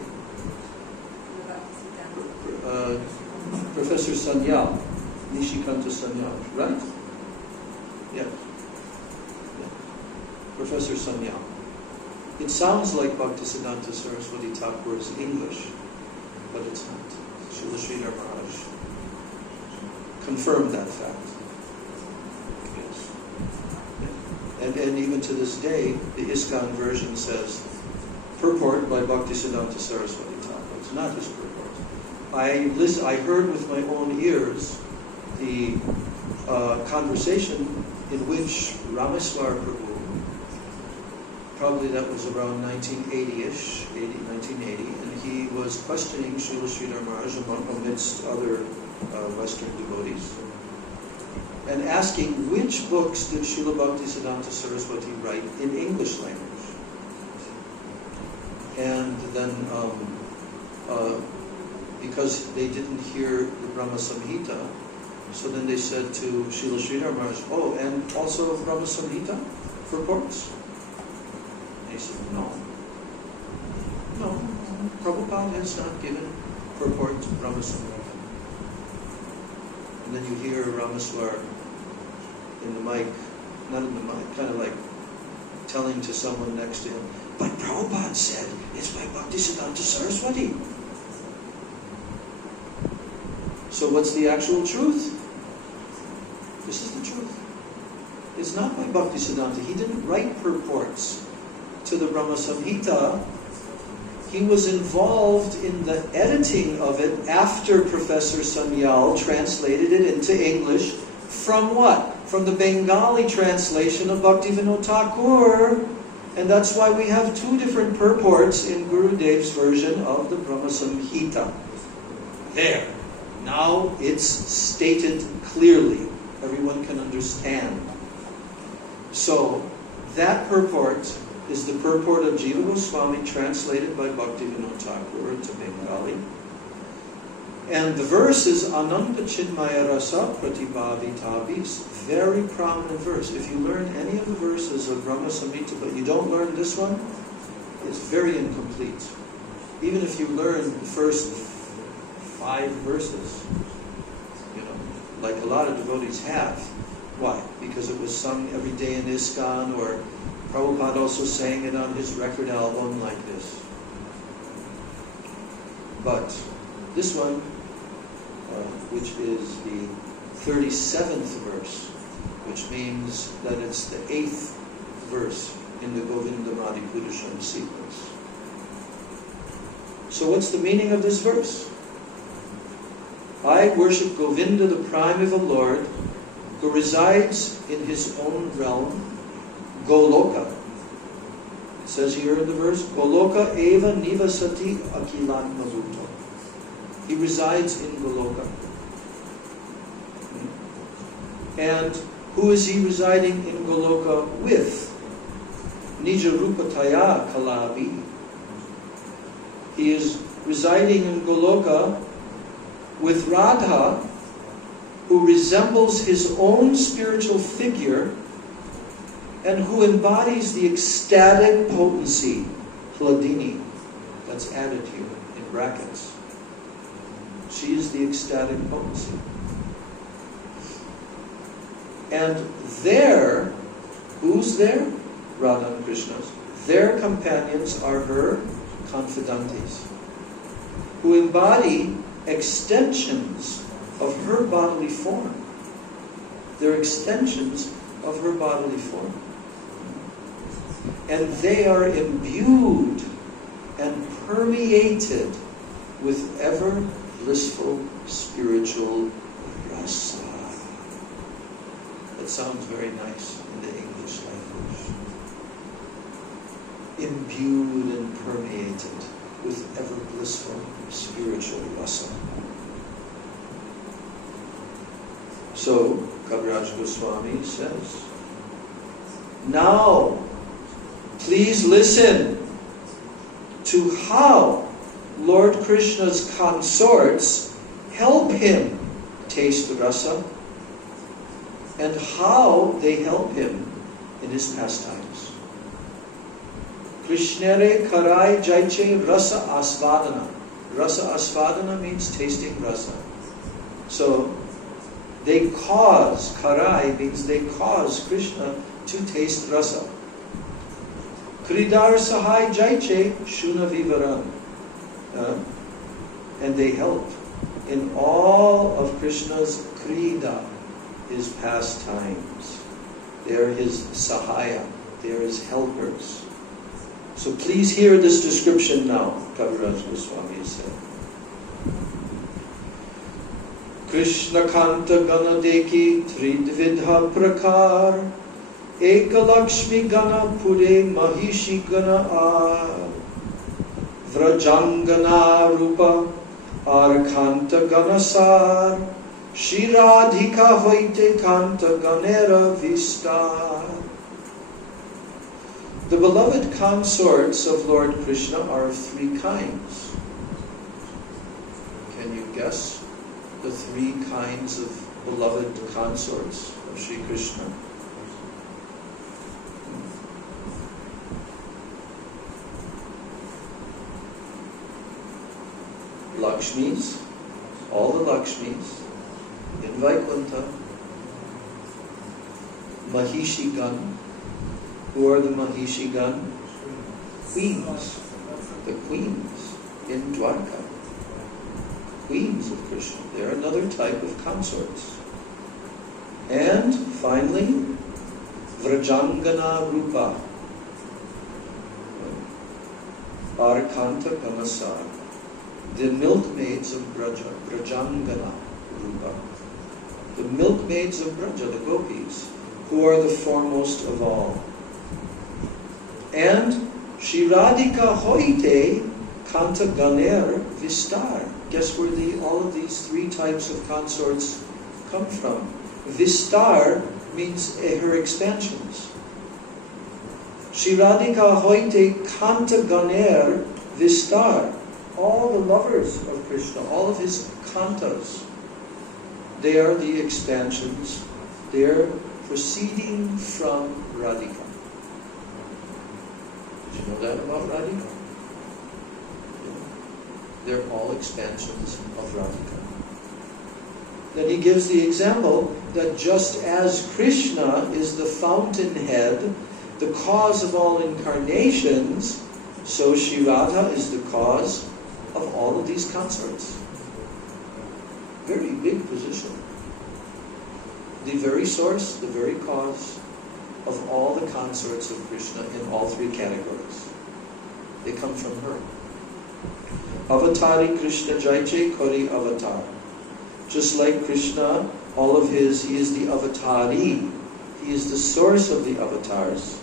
Professor Sanyal, Nishikanta Sanyal, right? Yeah. Professor Sanyal. It sounds like Bhaktisiddhanta Saraswati Thakur's English, but it's not. Srila Sridhar Maharaj confirmed that fact. And even to this day, the ISKCON version says, purport by Bhaktisiddhanta Saraswati Thakur. It's not his purport. I heard with my own ears the conversation in which Rameswar Prabhu, probably that was around 1980-ish, 1980, and he was questioning Srila Sridhar Maharaj amidst other Western devotees, and asking which books did Srila Bhaktisiddhanta Saraswati write in English language. And then, because they didn't hear the Brahma Samhita, so then they said to Srila Sridhar Maharaj, oh, and also Brahma Samhita purports? And he said, no. Prabhupada has not given purport to Brahma Samhita. And then you hear Rameswar in the mic not in the mind, kind of like telling to someone next to him, but Prabhupada said it's by Bhaktisiddhanta Saraswati. So what's the actual truth? This is the truth. It's not by Bhaktisiddhanta. He didn't write purports to the Brahma Samhita. He was involved in the editing of it after Professor Sanyal translated it into English. From what? From the Bengali translation of Bhaktivinoda Thakur. And that's why we have two different purports in Gurudev's version of the Brahma Samhita. There. Now it's stated clearly. Everyone can understand. So, that purport is the purport of Jiva Goswami translated by Bhaktivinoda Thakur into Bengali. And the verse is Ananta Chinmaya Rasa Pratibhavitavi. It's a very prominent verse. If you learn any of the verses of Brahma Samhita, but you don't learn this one, it's very incomplete. Even if you learn the first 5 verses, like a lot of devotees have. Why? Because it was sung every day in ISKCON, or Prabhupada also sang it on his record album like this. But this one, which is the 37th verse, which means that it's the 8th verse in the Govinda Madhi Purushan sequence. So what's the meaning of this verse? I worship Govinda, the primeval Lord, who resides in his own realm, Goloka. It says here in the verse, Goloka eva nivasati akilatma bhutto. He resides in Goloka. And who is he residing in Goloka with? Nija rupataya kalabi. He is residing in Goloka with Radha, who resembles his own spiritual figure and who embodies the ecstatic potency, Hladini. That's added here in brackets. She is the ecstatic potency. And there, who's there? Radha and Krishna's. Their companions are her confidantes, who embody extensions of her bodily form. They're extensions of her bodily form. And they are imbued and permeated with ever blissful spiritual rasa. That sounds very nice in the English language. Imbued and permeated with ever blissful spiritual rasa. So, Kaviraj Goswami says, now, please listen to how Lord Krishna's consorts help him taste the rasa and how they help him in his pastimes. Krishnere karai jaiche rasa asvadana. Rasa asvadana means tasting rasa. So, they cause, karai means they cause Krishna to taste rasa. Kridar sahai jaiche shuna vivaran. And they help in all of Krishna's krida, his pastimes. They are his sahaya, they are his helpers. So please hear this description now, Kaviraj Goswami said. Krishna Kanta Gana Deki Tridvidha Prakar Eka Lakshmi Gana Pure Mahishi Gana Ar Vrajangana Rupa Arkanta Gana Sar Shiradhika Hoite Kanta Ganera Vistar. The beloved consorts of Lord Krishna are of 3 kinds. Can you guess the 3 kinds of beloved consorts of Sri Krishna? Lakshmis, all the Lakshmis in Vaikuntha. Mahishigan. Who are the Mahishigan? Queens. The queens in Dwarka. Queens of Krishna. They're another type of consorts. And finally, Vrajangana Rupa. Arkanta Kamasar. The milkmaids of Braja. Vrajangana Rupa. The milkmaids of Braja, the gopis, who are the foremost of all. And Shiradika Hoite Kanta Ganer Vistar. Guess where all of these three types of consorts come from? Vistar means her expansions. Shiradika Hoite Kanta Ganer Vistar. All the lovers of Krishna, all of his kantas, they are the expansions. They are proceeding from Radhika. Did you know that about Radhika? They're all expansions of Radhika. Then he gives the example that just as Krishna is the fountainhead, the cause of all incarnations, so Shri Radha is the cause of all of these consorts. Very big position. The very source, the very cause of all the consorts of Krishna in all three categories. They come from her. Avatari Krishna Jaiche Kori Avatar. Just like Krishna, he is the avatari. He is the source of the avatars.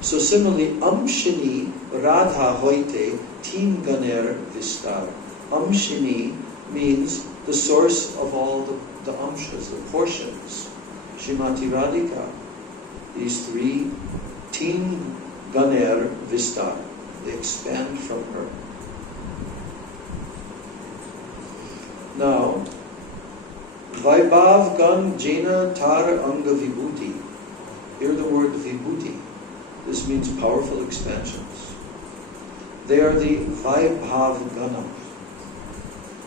So similarly, Amshini Radha Hoite Teen Ganer Vistar. Amshini means the source of all the amshas, the portions. Shrimati Radhika. These three, Teen Ganer Vistar. They expand from her. Now, Vaibhav Gan Jena Tar Anga Vibhuti. Hear the word Vibhuti. This means powerful expansions. They are the Vaibhav Gana.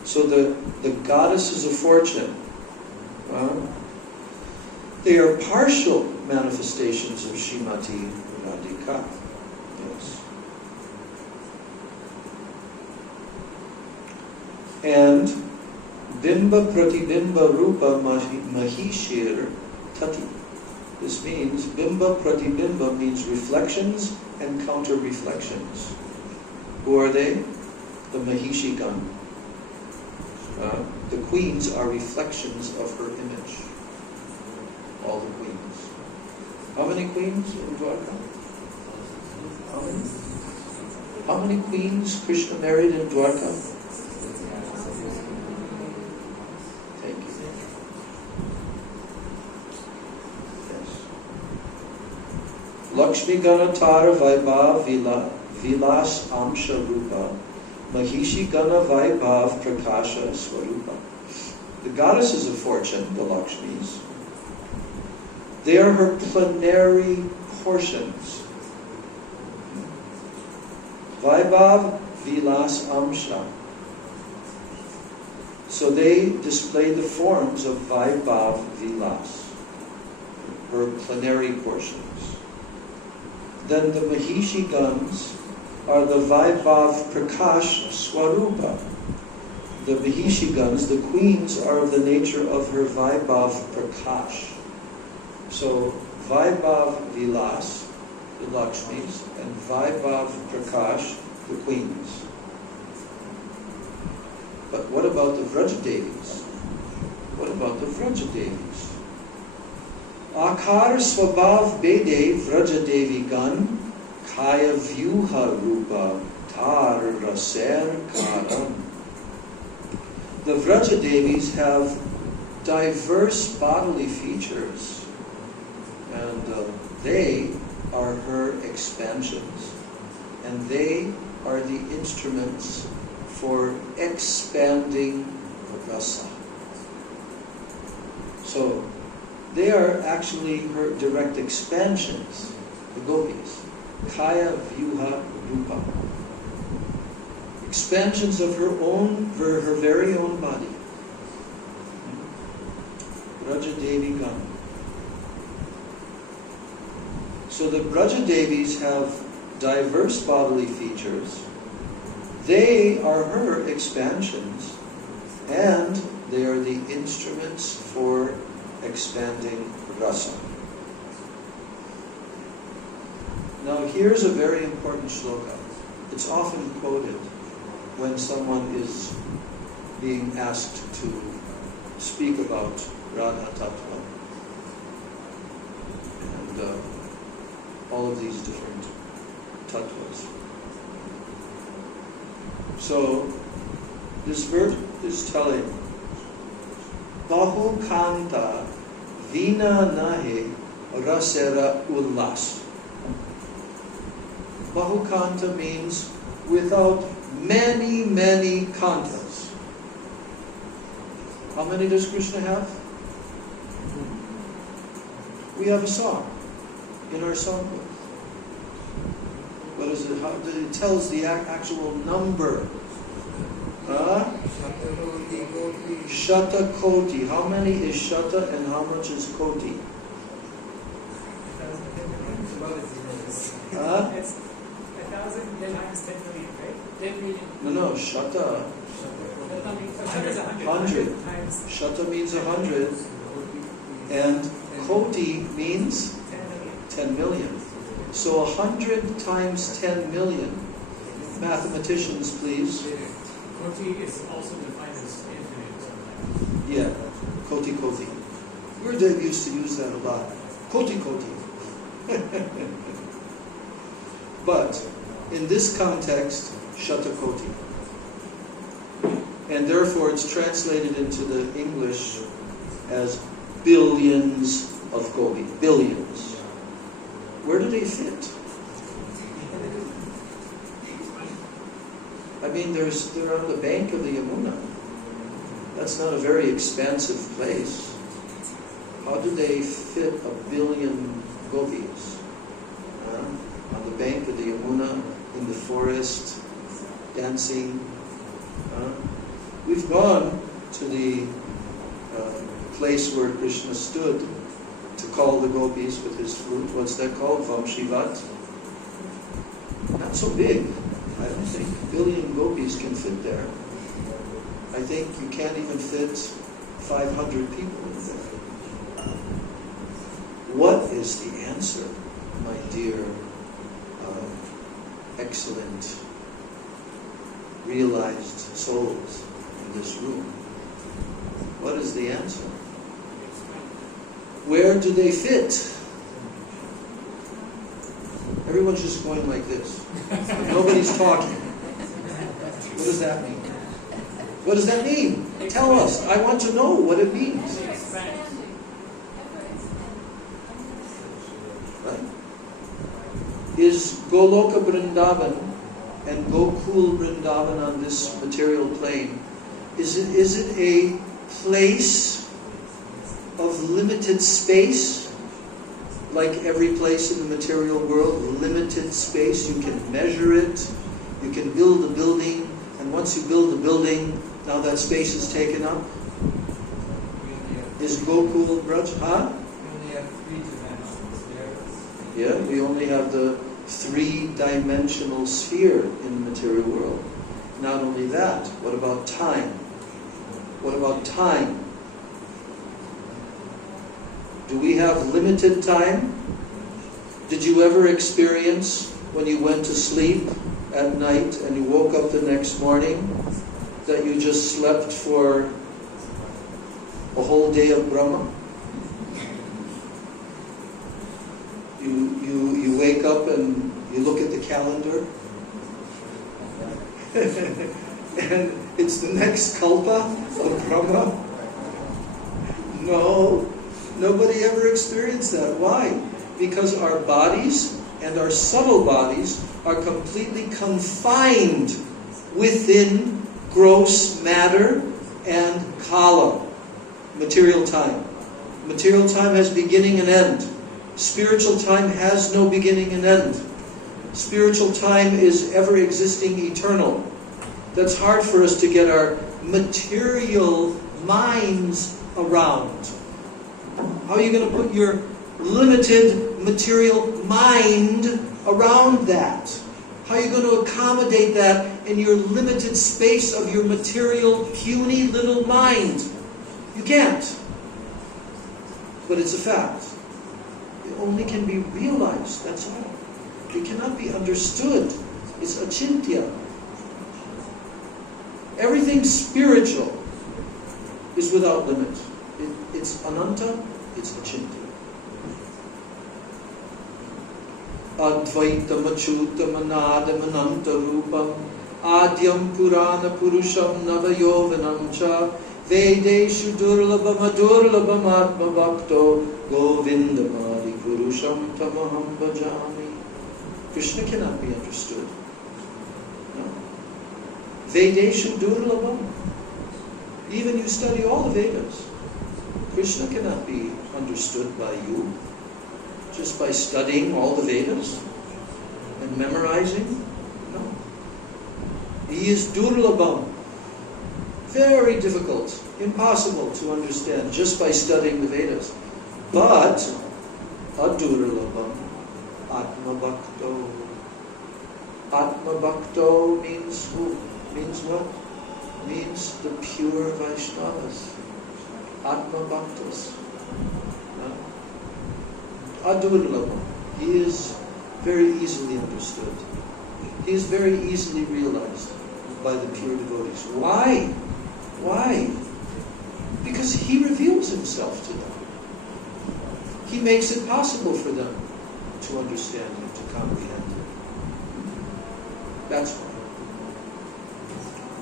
So the goddesses of fortune, they are partial manifestations of Srimati Radhika. Yes. And Bimba Pratibimba Rupa Mahishir Tati. This means Bimba Pratibimba means reflections and counter-reflections. Who are they? The Mahishigan. The queens are reflections of her image. All the queens. How many queens in Dwarka? How many? How many queens Krishna married in Dwarka? Thank you. Yes. Lakshmi Ganatara Vaibhav Vilas Amsha Rupa Mahishi Gana Vaibhav Prakasha Swarupa. The goddesses of fortune, the Lakshmis, they are her plenary portions. Vaibhav Vilas Amsha. So they display the forms of Vaibhav Vilas, her plenary portions. Then the Mahishigans are the Vaibhav Prakash Swarupa. The Mahishigans, the queens, are of the nature of her Vaibhav Prakash. So Vaibhav Vilas, the Lakshmis, and Vaibhav Prakash, the queens. But what about the Vrajadevis? What about the Vrajadevis? Akar Swabhav Bede Vrajadevi Gan Kaya Vyuha Rupa Tar Raser Karam. The Vrajadevis have diverse bodily features, and they are her expansions, and they are the instruments for expanding rasa. So they are actually her direct expansions, the gopis. Kaya Vyuha Rupa. Expansions of her very own body. Raja Devi Gan. So the Braja Devis have diverse bodily features. They are her expansions, and they are the instruments for expanding rasa. Now here's a very important shloka. It's often quoted when someone is being asked to speak about Radha Tattva and all of these different tattvas. So this verse is telling Bahu Kanta Vina Nahe Rasera Ullas. Bahu Kanta means without many, many kantas. How many does Krishna have? We have a song in our songbook. What is it? It tells the actual number. Shata Koti. How many is Shata and how much is Koti? It's 1,000 times 10 million, right? 10 million. No, Shata. Shata means 100. 100. Times Shata means 100. And Koti means 10 million. So 100 times 10 million. Mathematicians, please. Koti is also defined as infinite sometimes. Yeah, Koti. Gurudev used to use that a lot. Koti. But in this context, Shatakoti. And therefore it's translated into the English as billions of gopi. Billions. Where do they fit? I mean, they're on the bank of the Yamuna. That's not a very expansive place. How do they fit 1 billion gopis? On the bank of the Yamuna, in the forest, dancing. We've gone to the place where Krishna stood to call the gopis with his flute. What's that called? Vamshivat. Not so big. I don't think 1 billion gopis can fit there. I think you can't even fit 500 people in there. What is the answer, my dear, excellent, realized souls in this room? What is the answer? Where do they fit? Everyone's just going like this. Nobody's talking. What does that mean? What does that mean? Tell us. I want to know what it means. Right? Is Goloka Vrindavan and Gokul Vrindavan on this material plane, is it a place of limited space? Like every place in the material world, limited space, you can measure it, you can build a building, and once you build a building, now that space is taken up. Is Gokul Braj? Huh? We only have 3 dimensions there. Yeah, we only have the 3-dimensional sphere in the material world. Not only that, what about time? What about time? Do we have limited time? Did you ever experience when you went to sleep at night and you woke up the next morning that you just slept for a whole day of Brahma? You wake up and you look at the calendar and it's the next kalpa of Brahma? No. Nobody ever experienced that. Why? Because our bodies and our subtle bodies are completely confined within gross matter and kala, material time. Material time has beginning and end. Spiritual time has no beginning and end. Spiritual time is ever existing, eternal. That's hard for us to get our material minds around. How are you going to put your limited material mind around that? How are you going to accommodate that in your limited space of your material, puny little mind? You can't. But it's a fact. It only can be realized, that's all. It cannot be understood. It's achintya. Everything spiritual is without limit. It's ananta, it's achintya. Advaitam achyutam anadam ananta rupam adyam purana purusham navayovanam cha vedeshu durlabam adurlabam atma bhakto govindamadi purusham tamaham bhajami. Krishna cannot be understood. No. Vedeshu durlabam. Even you study all the Vedas, Krishna cannot be understood by you. Just by studying all the Vedas and memorizing? No. He is durlabam. Very difficult, impossible to understand just by studying the Vedas. But adurlabam, atma bhakto. Atma bhakto means who? Means what? Means the pure Vaishnavas. Atma bhaktas. Adurlabam. He is very easily understood. He is very easily realized by the pure devotees. Why? Why? Because he reveals himself to them. He makes it possible for them to understand him, to comprehend him. That's why.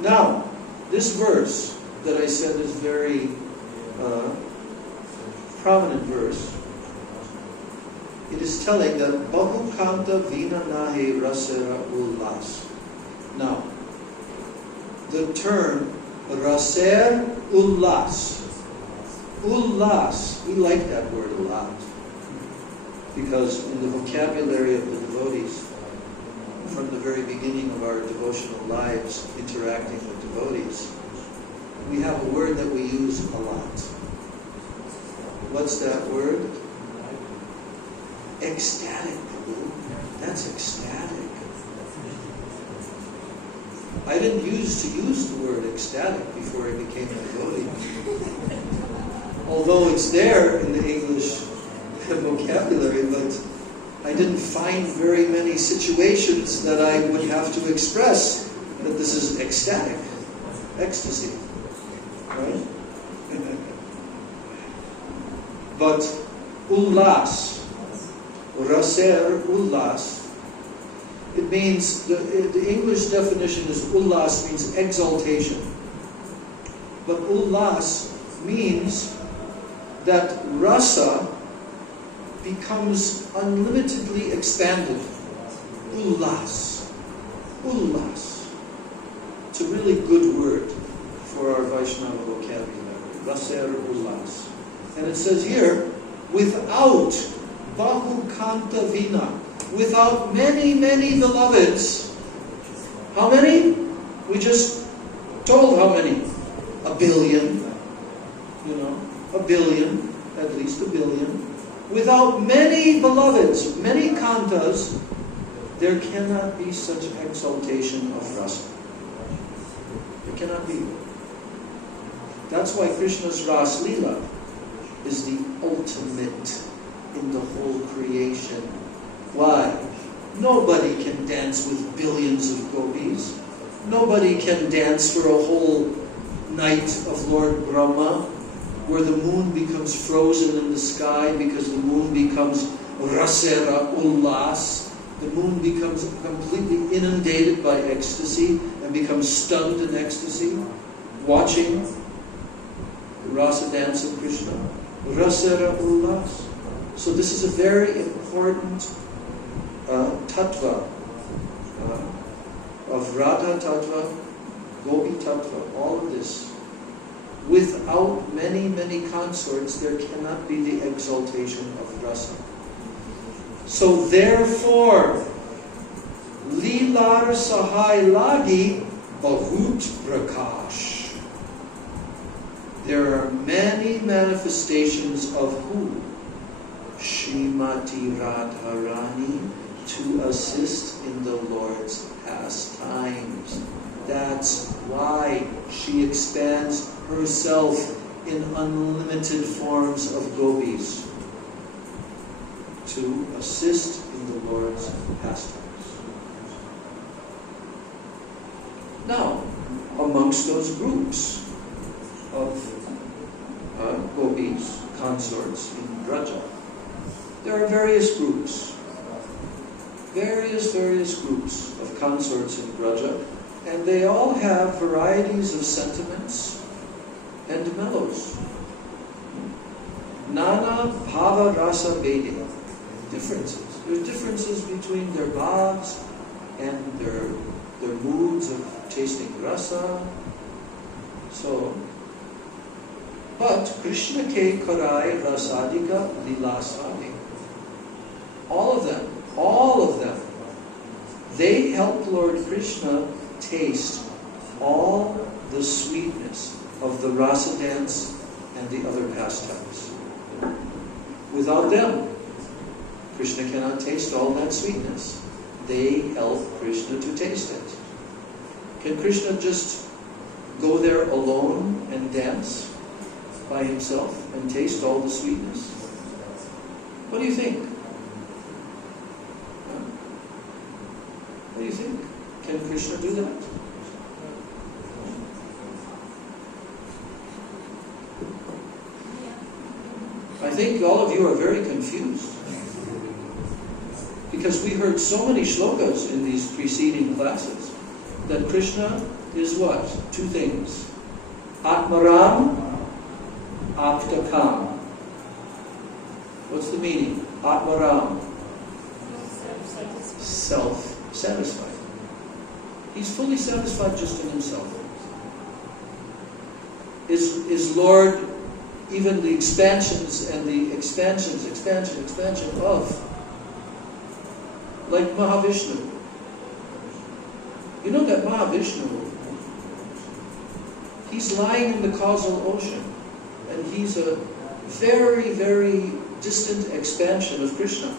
Now, this verse that I said is very prominent verse. It is telling that Bahu Kanta Vina Nahe Rasera Ullas. Now, the term Raser Ullas. Ullas, we like that word a lot. Because in the vocabulary of the devotees, from the very beginning of our devotional lives, interacting with devotees, we have a word that we use a lot. What's that word? Ecstatic, Prabhu. That's ecstatic. I didn't used to use the word ecstatic before I became a devotee. Although it's there in the English vocabulary, but I didn't find very many situations that I would have to express that this is ecstatic. Ecstasy. Right? But ullas, raser ullas, it means, the English definition is ullas means exaltation. But ullas means that rasa becomes unlimitedly expanded. Ullas. Ullas. It's a really good word for our Vaishnava vocabulary. Raser ullas. And it says here, without Bahu Kanta Vina, without many, many beloveds. How many? We just told how many. 1 billion. A billion. At least 1 billion. Without many beloveds, many kantas, there cannot be such exaltation of rasa. There cannot be. That's why Krishna's Ras Leela is the ultimate in the whole creation. Why? Nobody can dance with billions of gopis. Nobody can dance for a whole night of Lord Brahma, where the moon becomes frozen in the sky because the moon becomes rasera ullas. The moon becomes completely inundated by ecstasy and becomes stunned in ecstasy, watching the rasa dance of Krishna. Rasera ullas. So this is a very important tattva of Radha tattva, Gopi tattva, all of this. Without many, many consorts, there cannot be the exaltation of rasa. So therefore, Lilar Sahai Lagi Bahut Prakash. There are many manifestations of who? Srimati Radharani to assist in the Lord's pastimes. That's why she expands herself in unlimited forms of gopis, to assist in the Lord's pastimes. Now, amongst those groups of gopis, consorts in Braja, there are various groups of consorts in Braja, and they all have varieties of sentiments and mellows. Nana bhava rasa vedi. Differences. There's differences between their bhavs and their moods of tasting rasa. So, but Krishna ke karai rasadika lilasadi. All of them, they helped Lord Krishna taste all the sweetness of the rasa dance and the other pastimes. Without them, Krishna cannot taste all that sweetness. They help Krishna to taste it. Can Krishna just go there alone and dance by himself and taste all the sweetness? What do you think? What do you think? Can Krishna do that? I think all of you are very confused. Because we heard so many shlokas in these preceding classes that Krishna is what? Two things. Atmaram, Aptakam. What's the meaning? Atmaram. Self-satisfied. He's fully satisfied just in himself. Is Lord even the expansions and the expansion of, like Mahavishnu. You know that Mahavishnu, he's lying in the causal ocean, and he's a very, very distant expansion of Krishna.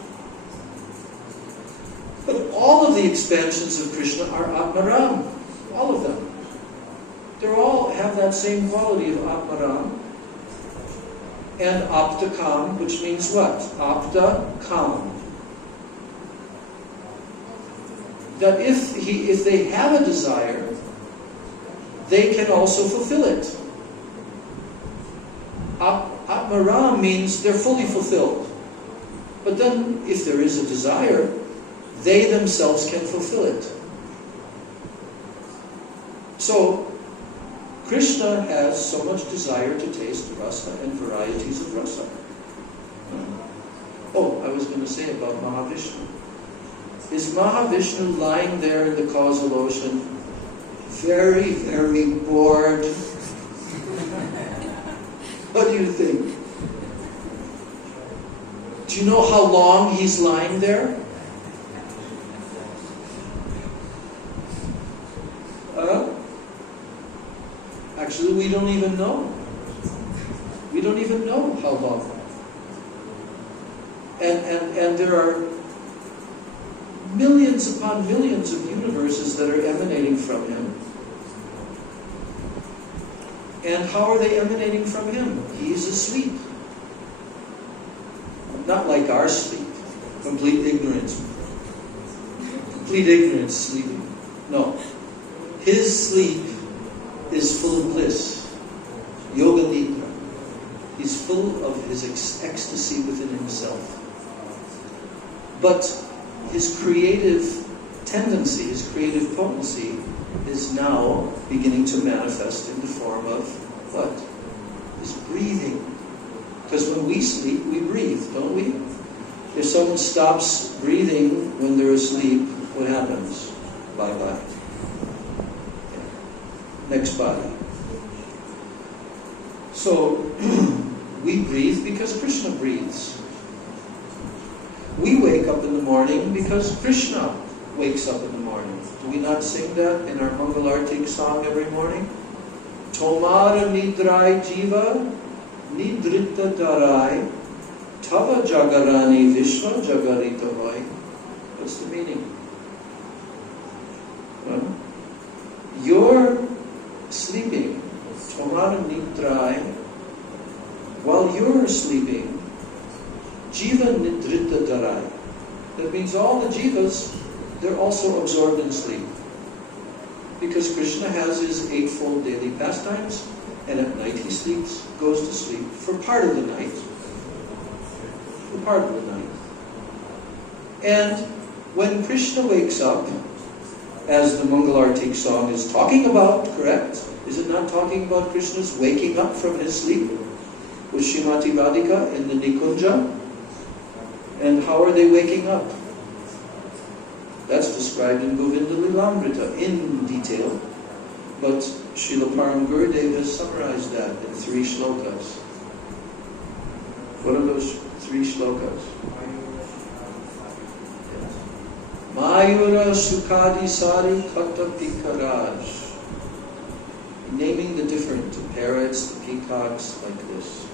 But all of the expansions of Krishna are Atmaram. All of them. They all have that same quality of Atmaram. And Aptakam, which means what? Aptakam. That if they have a desire, they can also fulfill it. Atmaram means they're fully fulfilled. But then, if there is a desire, they themselves can fulfill it. So, Krishna has so much desire to taste rasa and varieties of rasa. Oh, I was going to say about Mahavishnu. Is Mahavishnu lying there in the causal ocean, very, very bored? What do you think? Do you know how long he's lying there? Actually, we don't even know. We don't even know how long. And there are millions upon millions of universes that are emanating from him. And how are they emanating from him? He's asleep. Not like our sleep. Complete ignorance. Complete ignorance sleeping. No. His sleep is full of bliss. Yoga Nidra. He's full of his ecstasy within himself. But his creative tendency, his creative potency, is now beginning to manifest in the form of what? His breathing. Because when we sleep, we breathe, don't we? If someone stops breathing when they're asleep, what happens? Bye-bye. Next body. So, we breathe because Krishna breathes. We wake up in the morning because Krishna wakes up in the morning. Do we not sing that in our Mangalartik song every morning? Tomara nidrai jiva, nidrita darai, Tava Jagarani Vishwa Jagarita Hoy. What's the meaning? You're sleeping, Tomara Nitrai, while you're sleeping, Jiva Nidrita Darai. That means all the jivas, they're also absorbed in sleep. Because Krishna has his eightfold daily pastimes, and at night he sleeps, goes to sleep for part of the night. For part of the night. And when Krishna wakes up, as the Mangalartik song is talking about, correct? Is it not talking about Krishna's waking up from his sleep with Srimati Radhika in the Nikunja? And how are they waking up? That's described in Govinda Lilamrita in detail, but Srila Param Gurudev has summarized that in 3 shlokas. What are those 3 shlokas? Mayura Sukadi Sari Kata Pikaraj. Naming the different parrots, the peacocks, like this.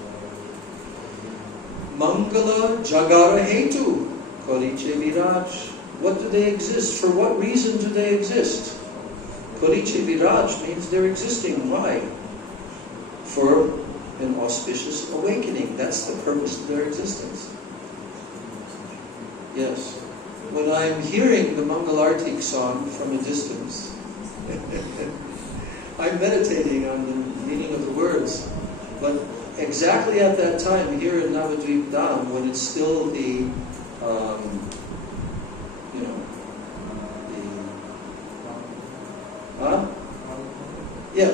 Mangala Jagara Hetu Koriche Viraj. What do they exist? For what reason do they exist? Koriche Viraj means they're existing. Why? For an auspicious awakening. That's the purpose of their existence. Yes. When I'm hearing the Mangalartik song from a distance, I'm meditating on the meaning of the words. But exactly at that time, here in Navadvip Dham, when it's still the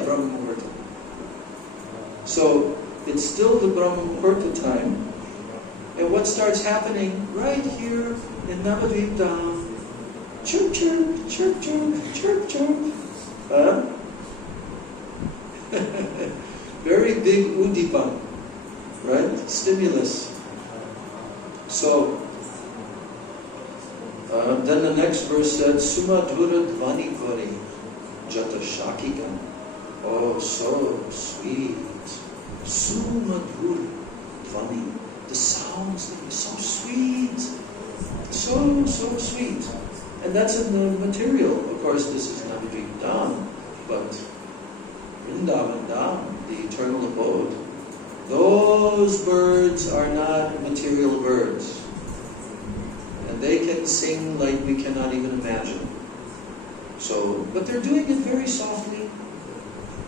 Brahma Muhurta. So it's still the Brahma Muhurta time, and what starts happening right here in Navadvip Dham? Chirp, chirp, chirp, chirp, chirp, chirp. Very big udipan, right? Stimulus. So, then the next verse said, Sumadhura Dvani Vari Jata Shakikan. Oh, so sweet. Sumadhura Dvani. The sounds, they are so sweet. So sweet. And that's in the material. Of course, this is Navadvip Dham, but Vrindavan Dham, the eternal abode, those birds are not material birds. And they can sing like we cannot even imagine. So, but they're doing it very softly.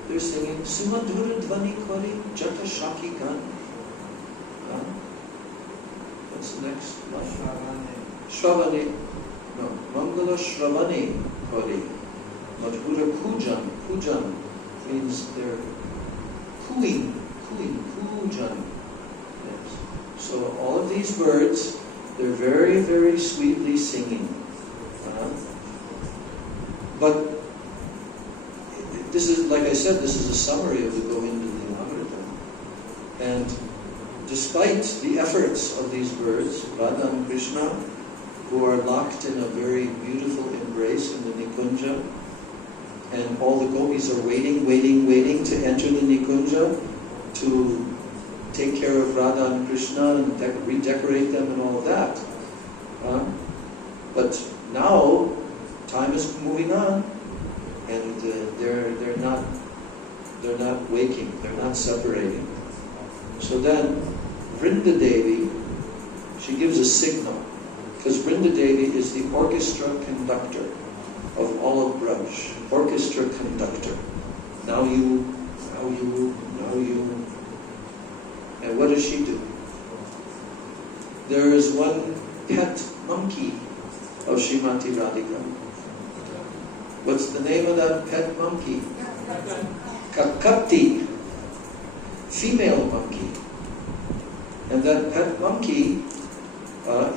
They're singing, Sumadhura Dvani Kori Jata Shaki Gan. What's the next one? Shravane. No, Mangala Shravane Kori. Madhura Kujan. Kujan means they're cooing, Kujan. Yes. So all of these birds, they're very, very sweetly singing. But this is, like I said, this is a summary of the Govinda Lilamrita. And despite the efforts of these birds, Radha and Krishna, who are locked in a very beautiful embrace in the Nikunja, and all the gopis are waiting to enter the Nikunja to take care of Radha and Krishna and redecorate them and all of that. But now, time is moving on, and they're not waking, they're not separating. So then, Vrinda Devi, she gives a signal, because Vrinda Devi is the orchestra conductor of all of Braj. Orchestra conductor. Now you. And what does she do? There is one pet monkey of Srimati Radhika. What's the name of that pet monkey? Kakati. Female monkey. And that pet monkey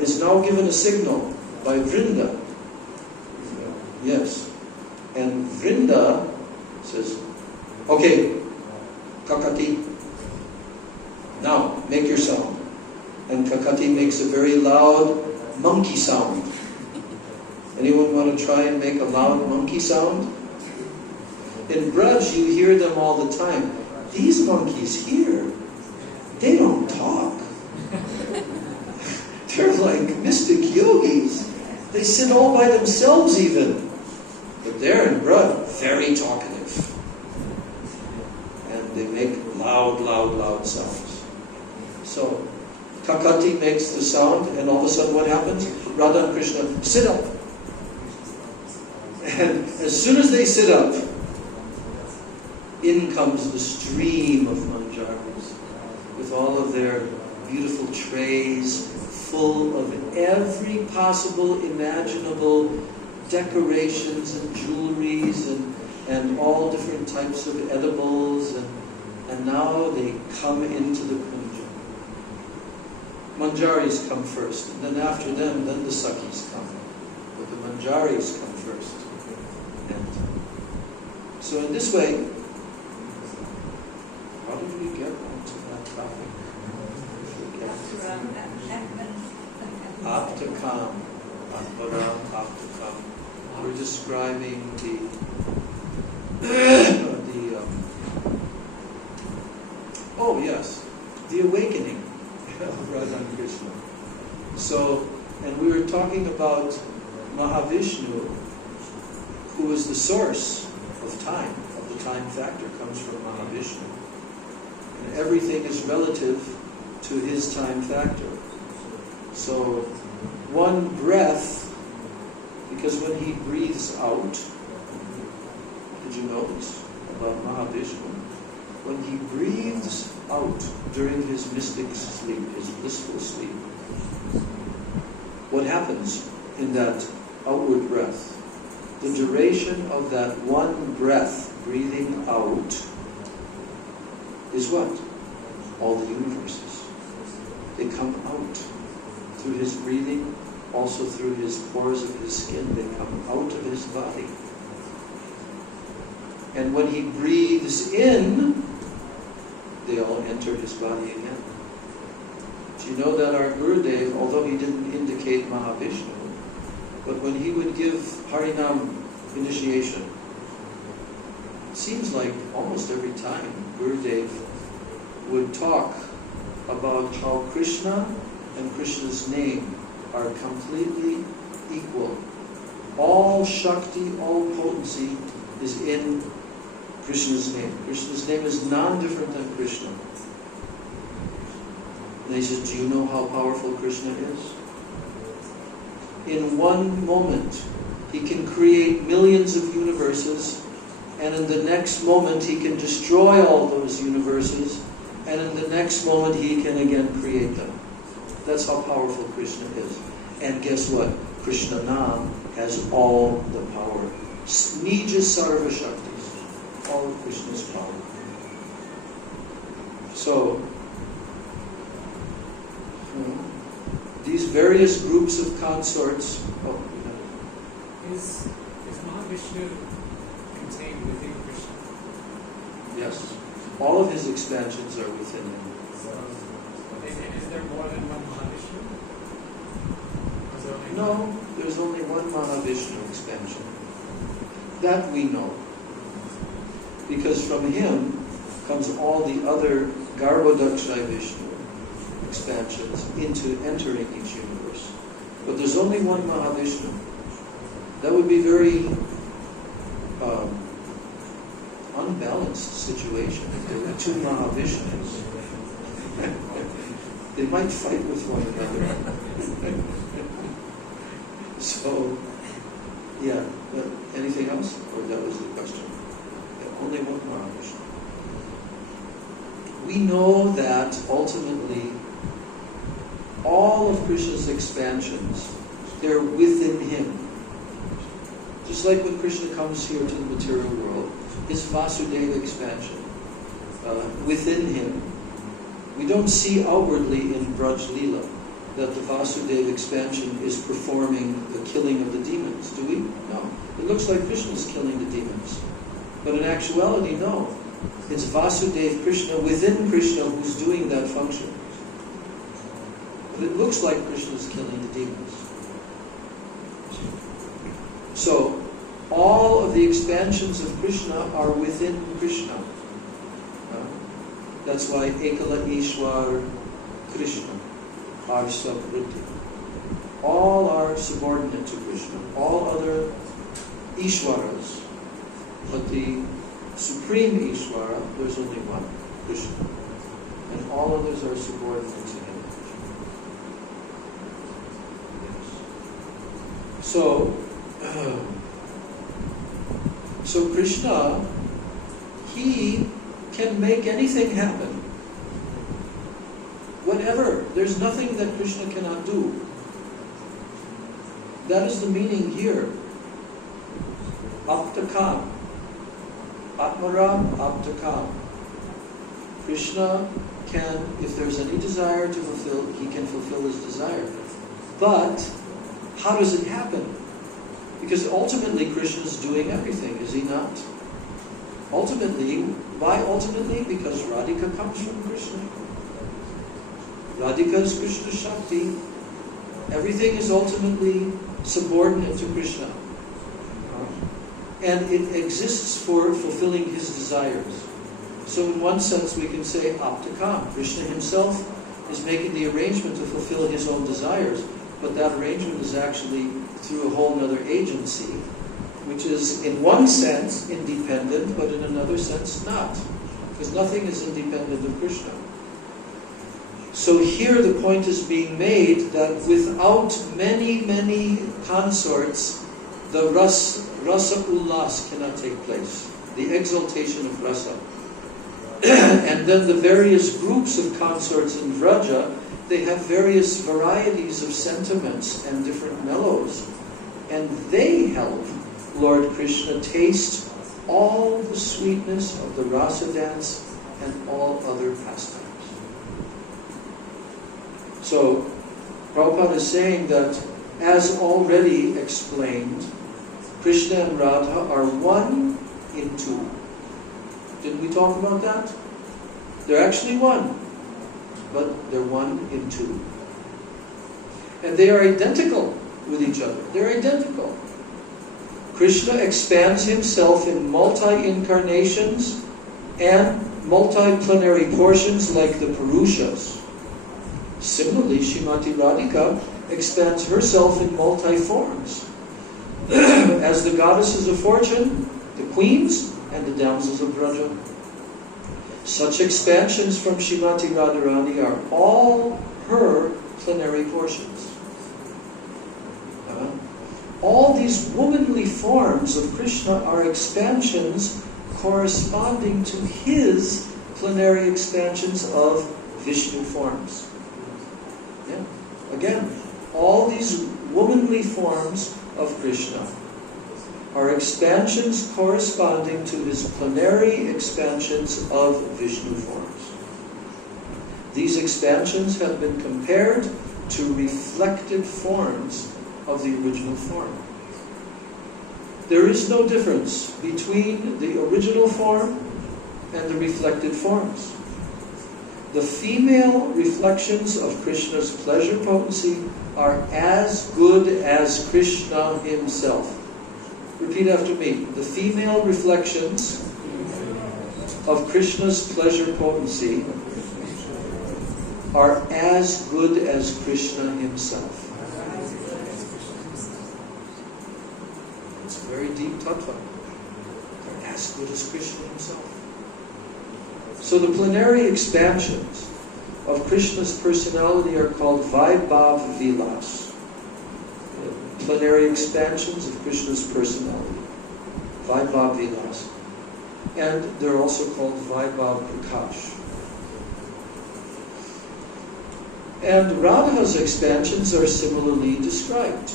is now given a signal by Vrinda. Yes. And Vrinda says, okay, Kakati, now make your sound. And Kakati makes a very loud monkey sound. Anyone want to try and make a loud monkey sound? In Braj, you hear them all the time. These monkeys here, they don't talk. like mystic yogis. They sit all by themselves even. But they're in Braj, very talkative. And they make loud, loud, loud sounds. So, Kakati makes the sound, and all of a sudden what happens? Radha and Krishna sit up. And as soon as they sit up, in comes the stream of manjaris with all of their beautiful trays full of every possible imaginable decorations and jewelries and all different types of edibles, and now they come into the kunja. Manjaris come first, and then after them, then the Sakhis come. But the manjaris come first. And so in this way, how did we get onto that topic? Aptakam. Aptakam. We're describing the awakening of Radha and Krishna. So, and we were talking about Mahavishnu, who is the source of time, of the time factor, comes from Mahavishnu. And everything is relative to his time factor. So, one breath, because when he breathes out, did you notice about Mahavishnu? When he breathes out during his mystic sleep, his blissful sleep, what happens in that outward breath? The duration of that one breath breathing out is what? All the universes. They come out through his breathing, also through his pores of his skin. They come out of his body. And when he breathes in, they all enter his body again. Do you know that our Gurudev, although he didn't indicate Mahavishnu, but when he would give Harinam initiation, it seems like almost every time Gurudev would talk about how Krishna and Krishna's name are completely equal. All Shakti, all potency is in Krishna's name. Krishna's name is non-different than Krishna. And he says, do you know how powerful Krishna is? In one moment, he can create millions of universes, and in the next moment he can destroy all those universes, and in the next moment he can again create them. That's how powerful Krishna is. And guess what? Krishna Nam has all the power. Nija Sarva Shaktis. All of Krishna's power. So, these various groups of consorts. Is Mahavishnu contained within Krishna? Yes. All of his expansions are within him. So, is there more than one Mahavishnu? No, there's only one Mahavishnu expansion. That we know. Because from him comes all the other Garbhodakshay Vishnu expansions into entering each universe. But there's only one Mahavishnu. That would be very unbalanced situation if there were two Mahavishnus. They might fight with one another. So, yeah. Anything else? Or that was the question? Yeah, only one Mahavishnu. We know that ultimately all of Krishna's expansions, they're within him. Just like when Krishna comes here to the material world, his Vasudeva expansion, within him. We don't see outwardly in Braj Leela that the Vasudeva expansion is performing the killing of the demons, do we? No. It looks like Krishna is killing the demons. But in actuality, no. It's Vasudeva Krishna within Krishna who's doing that function. But it looks like Krishna is killing the demons. So, all of the expansions of Krishna are within Krishna. That's why Ekala Ishwar Krishna, Arsa Vritti. All are subordinate to Krishna. All other Ishwaras. But the supreme Ishvara, there's only one, Krishna. And all others are subordinate to him. Yes. So Krishna, he can make anything happen. Whatever. There's nothing that Krishna cannot do. That is the meaning here. Aptakam. Atmaram Aptakam. Krishna can, if there's any desire to fulfill, he can fulfill his desire. But how does it happen? Because ultimately Krishna is doing everything, is he not? Ultimately, why ultimately? Because Radhika comes from Krishna. Radhika is Krishna Shakti. Everything is ultimately subordinate to Krishna. And it exists for fulfilling his desires. So in one sense we can say Aptakam. Krishna himself is making the arrangement to fulfill his own desires, but that arrangement is actually through a whole other agency, which is in one sense independent, but in another sense not. Because nothing is independent of Krishna. So here the point is being made that without many, many consorts, the rasa ullas cannot take place. The exaltation of rasa. And then the various groups of consorts in Vraja, they have various varieties of sentiments and different mellows. And they help Lord Krishna taste all the sweetness of the rasa dance and all other pastimes. So, Prabhupada is saying that, as already explained, Krishna and Radha are one in two. Didn't we talk about that? They're actually one, but they're one in two. And they are identical with each other. They're identical. Krishna expands himself in multi-incarnations and multi-plenary portions like the Purushas. Similarly, Srimati Radhika expands herself in multi-forms. As the goddesses of fortune, the queens, and the damsels of Vraja. Such expansions from Srimati Radharani are all her plenary portions. All these womanly forms of Krishna are expansions corresponding to his plenary expansions of Vishnu forms. Yeah. Again, all these womanly forms of Krishna are expansions corresponding to his plenary expansions of Vishnu forms. These expansions have been compared to reflected forms of the original form. There is no difference between the original form and the reflected forms. The female reflections of Krishna's pleasure potency are as good as Krishna himself. Repeat after me. The female reflections of Krishna's pleasure potency are as good as Krishna himself. It's a very deep tattva. They're as good as Krishna himself. So the plenary expansions of Krishna's personality are called Vaibhav Vilas. Plenary expansions of Krishna's personality. Vaibhav Vilas. And they're also called Vaibhav Prakash. And Radha's expansions are similarly described.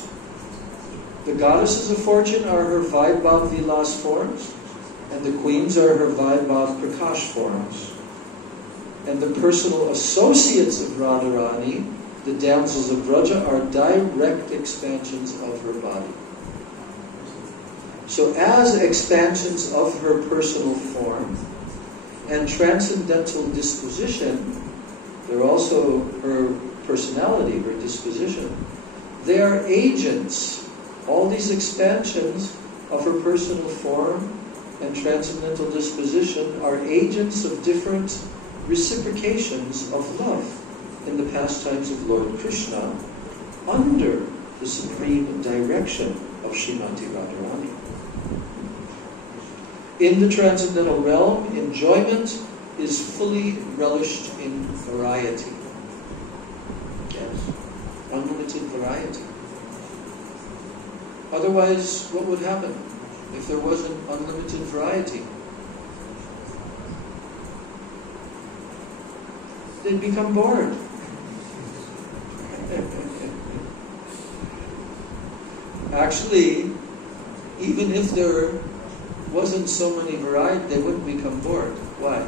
The goddesses of fortune are her Vaibhav Vilas forms, and the queens are her Vaibhav Prakash forms. And the personal associates of Radharani, the damsels of Vraja, are direct expansions of her body. So as expansions of her personal form and transcendental disposition, they're also her personality, her disposition. They are agents. All these expansions of her personal form and transcendental disposition are agents of different reciprocations of love in the pastimes of Lord Krishna under the supreme direction of Srimati Radharani. In the transcendental realm, enjoyment is fully relished in variety. Yes, unlimited variety. Otherwise, what would happen if there wasn't unlimited variety? They'd become bored. Actually, even if there wasn't so many variety, they wouldn't become bored. Why?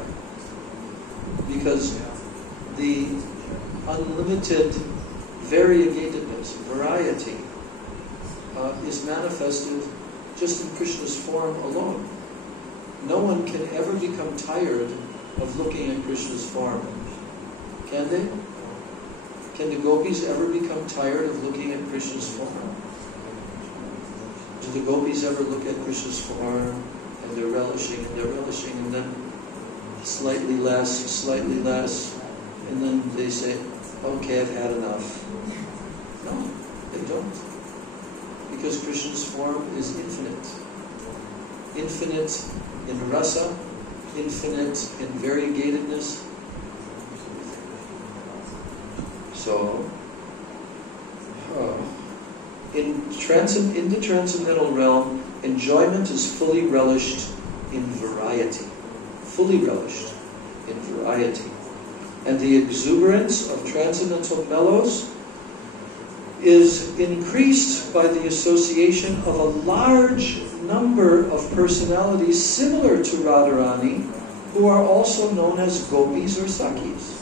Because the unlimited variegatedness, variety, is manifested just in Krishna's form alone. No one can ever become tired of looking at Krishna's form. Can they? Can the gopis ever become tired of looking at Krishna's form? Do the gopis ever look at Krishna's form and they're relishing, and then slightly less, and then they say, okay, I've had enough. No, they don't. Because Krishna's form is infinite. Infinite in rasa, infinite in variegatedness. So, in the transcendental realm, enjoyment is fully relished in variety. Fully relished in variety. And the exuberance of transcendental mellows is increased by the association of a large number of personalities similar to Radharani, who are also known as gopis or sakhis.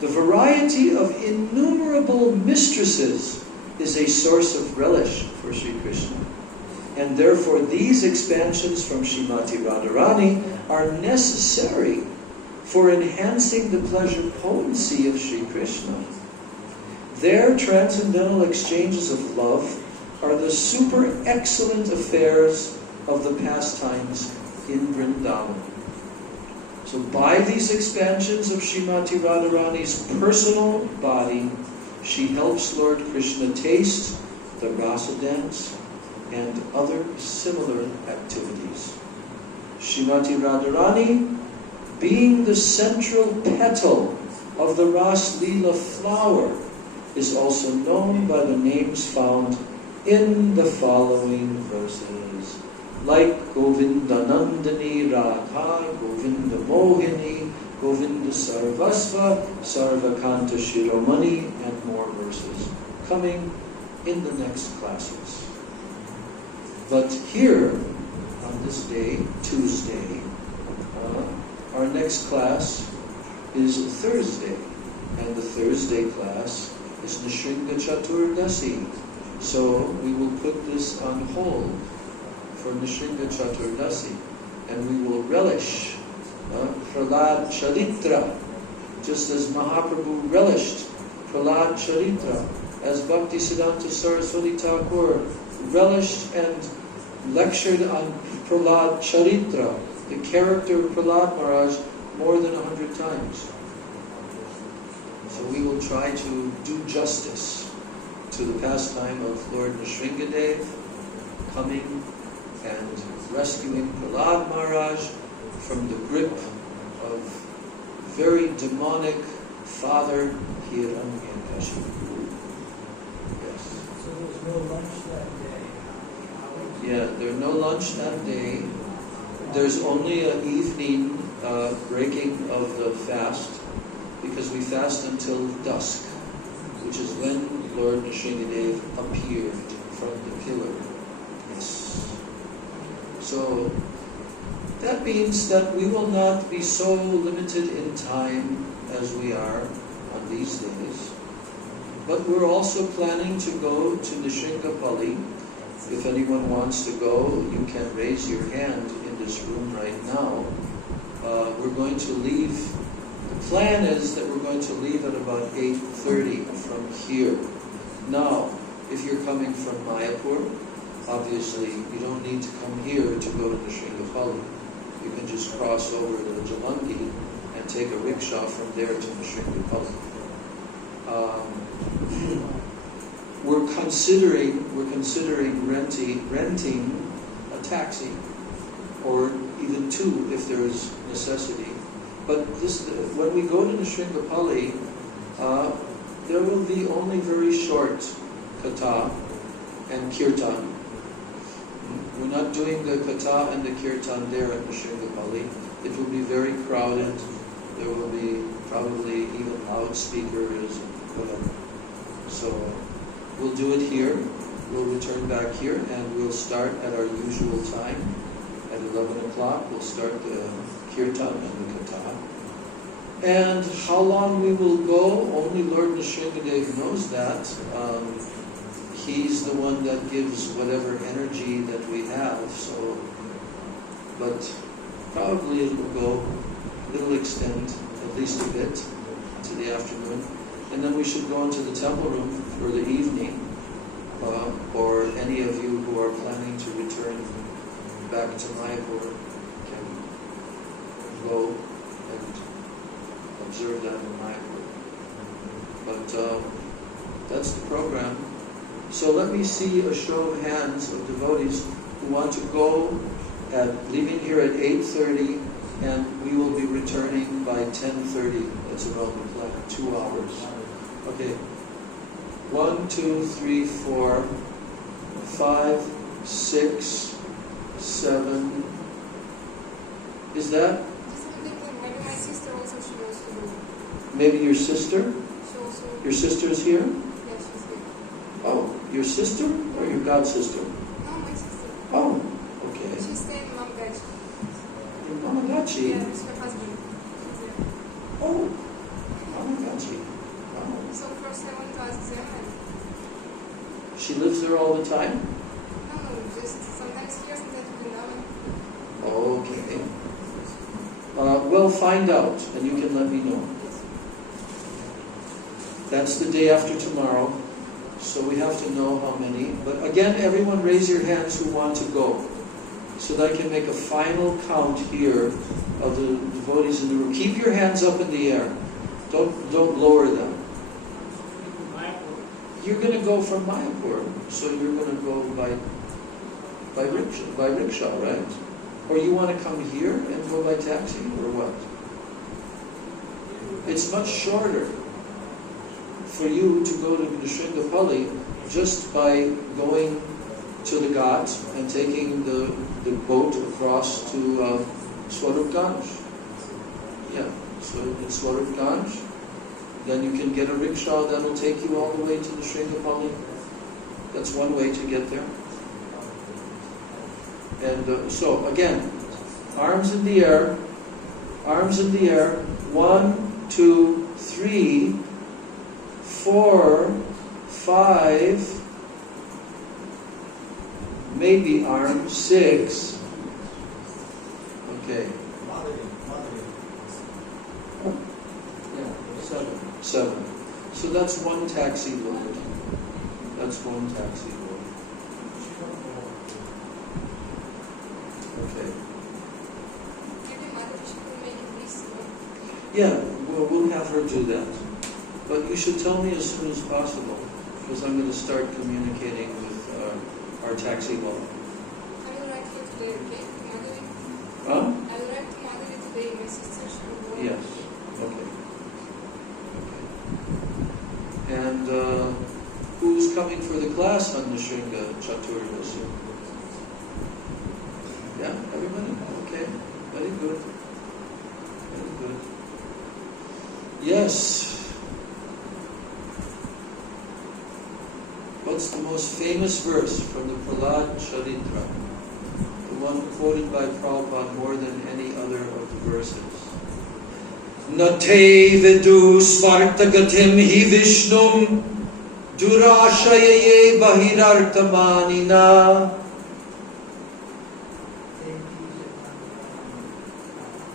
The variety of innumerable mistresses is a source of relish for Sri Krishna. And therefore these expansions from Srimati Radharani are necessary for enhancing the pleasure potency of Sri Krishna. Their transcendental exchanges of love are the super excellent affairs of the pastimes in Vrindavan. So by these expansions of Srimati Radharani's personal body, she helps Lord Krishna taste the rasa dance and other similar activities. Srimati Radharani, being the central petal of the Ras Leela flower, is also known by the names found in the following verses. Like Govinda Nandani Radha, Govinda Mohini, Govinda Sarvasva, Sarvakanta Shiromani, and more verses coming in the next classes. But here, on this day, Tuesday, our next class is Thursday, and the Thursday class is Nishringa Chaturdasi. So we will put this on hold for Nishringa Chaturdasi, and we will relish Prahlad Charitra, just as Mahaprabhu relished Prahlad Charitra, as Bhaktisiddhanta Saraswati Thakur relished and lectured on Prahlad Charitra, the character of Prahlad Maharaj, more than 100 times. So we will try to do justice to the pastime of Lord Nrsingadev coming and rescuing Prahlad Maharaj from the grip of very demonic Father Hiranyakashipu. Yes. So there's no lunch that day? Yeah, there's no lunch that day. There's only an evening breaking of the fast, because we fast until dusk, which is when Lord Nrsingadev appeared from the pillar. Yes. So that means that we will not be so limited in time as we are on these days. But we're also planning to go to Nishringapalli. If anyone wants to go, you can raise your hand in this room right now. We're going to leave. The plan is that we're going to leave at about 8:30 from here. Now, if you're coming from Mayapur, obviously you don't need to come here to go to Nishringapalli. You can just cross over to Jalangi and take a rickshaw from there to Nishringapalli. we're considering renting a taxi, or even two if there is necessity. But when we go to the Sringapali, there will be only very short katha and kirtan. We're not doing the katha and the kirtan there at the Sringapali. It will be very crowded. There will be probably even loudspeakers and whatever. So we'll do it here. We'll return back here and we'll start at our usual time. At 11 o'clock we'll start the kirtan and the katha. And how long we will go, only Lord Nrsingadev knows that. He's the one that gives whatever energy that we have. So, but probably it will go, it'll extend at least a bit to the afternoon. And then we should go into the temple room for the evening, or any of you who are planning to return back to Mayapur can go and observe that in Mayapur. But that's the program. So let me see a show of hands of devotees who want to go leaving here at 8:30, and we will be returning by 10:30. That's around the plan, 2 hours. Okay. 1, 2, 3, 4, 5, 6, 7. Is that? Maybe my sister also, she goes to do. Maybe your sister? She also. Your sister is here? Yeah, she's here. Oh, your sister or your god sister? No, my sister. Oh, okay. She's staying in Mamgachi. In Mamagachi? Yeah, with her husband. She's there. Oh, Mamagachi. Wow. So first I went to ask them, and She lives there all the time? no, just sometimes here, sometimes we know. Okay. Well, find out, and you can let me know. That's the day after tomorrow, so we have to know how many. But again, everyone raise your hands who want to go, so that I can make a final count here of the devotees in the room. Keep your hands up in the air. Don't lower them. You're going to go from Mayapur, so you're going to go by rickshaw, right? Or you want to come here and go by taxi, or what? It's much shorter for you to go to the Sringapali just by going to the Ghat and taking the boat across to Swarupganj. Yeah, so in Swarupganj, then you can get a rickshaw that will take you all the way to the Sringapali. That's one way to get there. And so again, arms in the air, arms in the air. 1, 2, 3, 4, 5, maybe arms, 6. Okay. Yeah, 7. So that's one taxi load. That's one taxi load. Okay. Maybe mother, she will make it this way. Yeah, we'll have her do that. But you should tell me as soon as possible, because I'm going to start communicating with our taxi law. I will write you today, okay? Mother, Huh? I will write to mother today, my sister, she will go. Yes. Okay. And who's coming for the class on the Shringa Chaturdasi? Yeah, everybody? Okay. Very good. Very good. Yes. What's the most famous verse from the Prahlad Charitra? The one quoted by Prabhupada more than any other of the verses. Nate vidu smartagatim hi vishnum durashayaye bahirartamanina.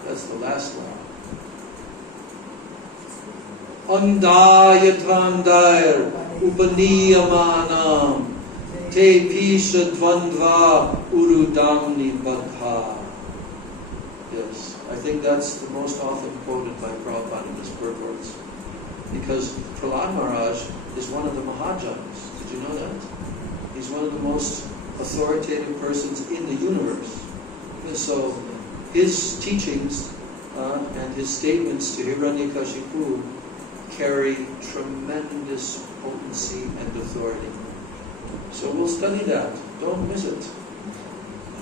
That's the last line. Andayatvandair upaniyamanam te pisha dvandva urudamni badha. Yes, I think that's the most often quoted by Prabhupada in his purports. Because Prahlad Maharaj is one of the Mahajans. Did you know that? He's one of the most authoritative persons in the universe. And so his teachings and his statements to Hiranyakashipu carry tremendous potency and authority. So we'll study that. Don't miss it.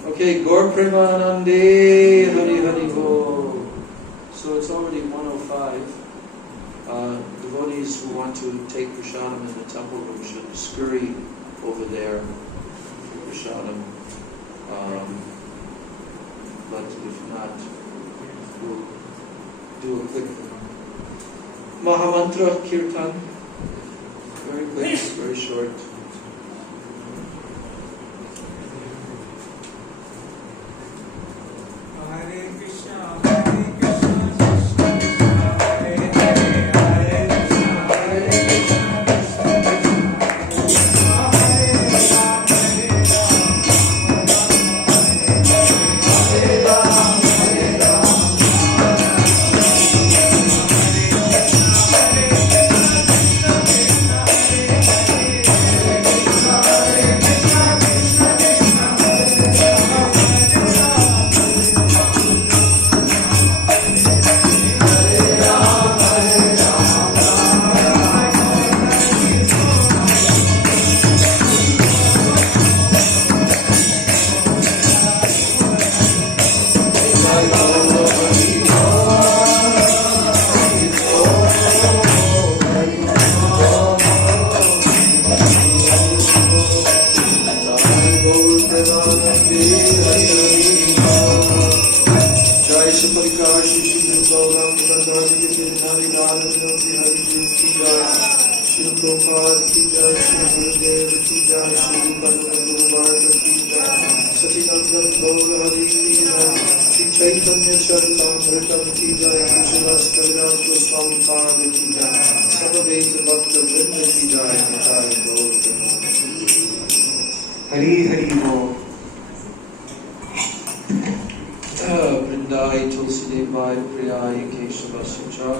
Okay, Gaur Premanande Hari Hari Bo. So it's already 1:05. Devotees who want to take prasadam in the temple room should scurry over there for prasadam. But if not, we'll do a quick Mahamantra Kirtan. Very quick, very short. Hare Krishna, Hare Krishna, Krishna Krishna, Hare Hare, Hare Krishna, Hare Krishna, Krishna Krishna, Hare Ram, Hare Ram, Hare Ram, Hari Hari Bo. Vrindai Tulsidevai Priyai Keshavasya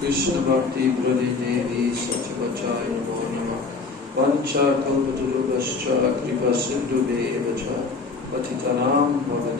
Krishna Bhakti Prade Devi Satyavachai Namo Namah Vancha Kalpatarubhascha Kripa Sindhu Devacha Patitanam Bhagavad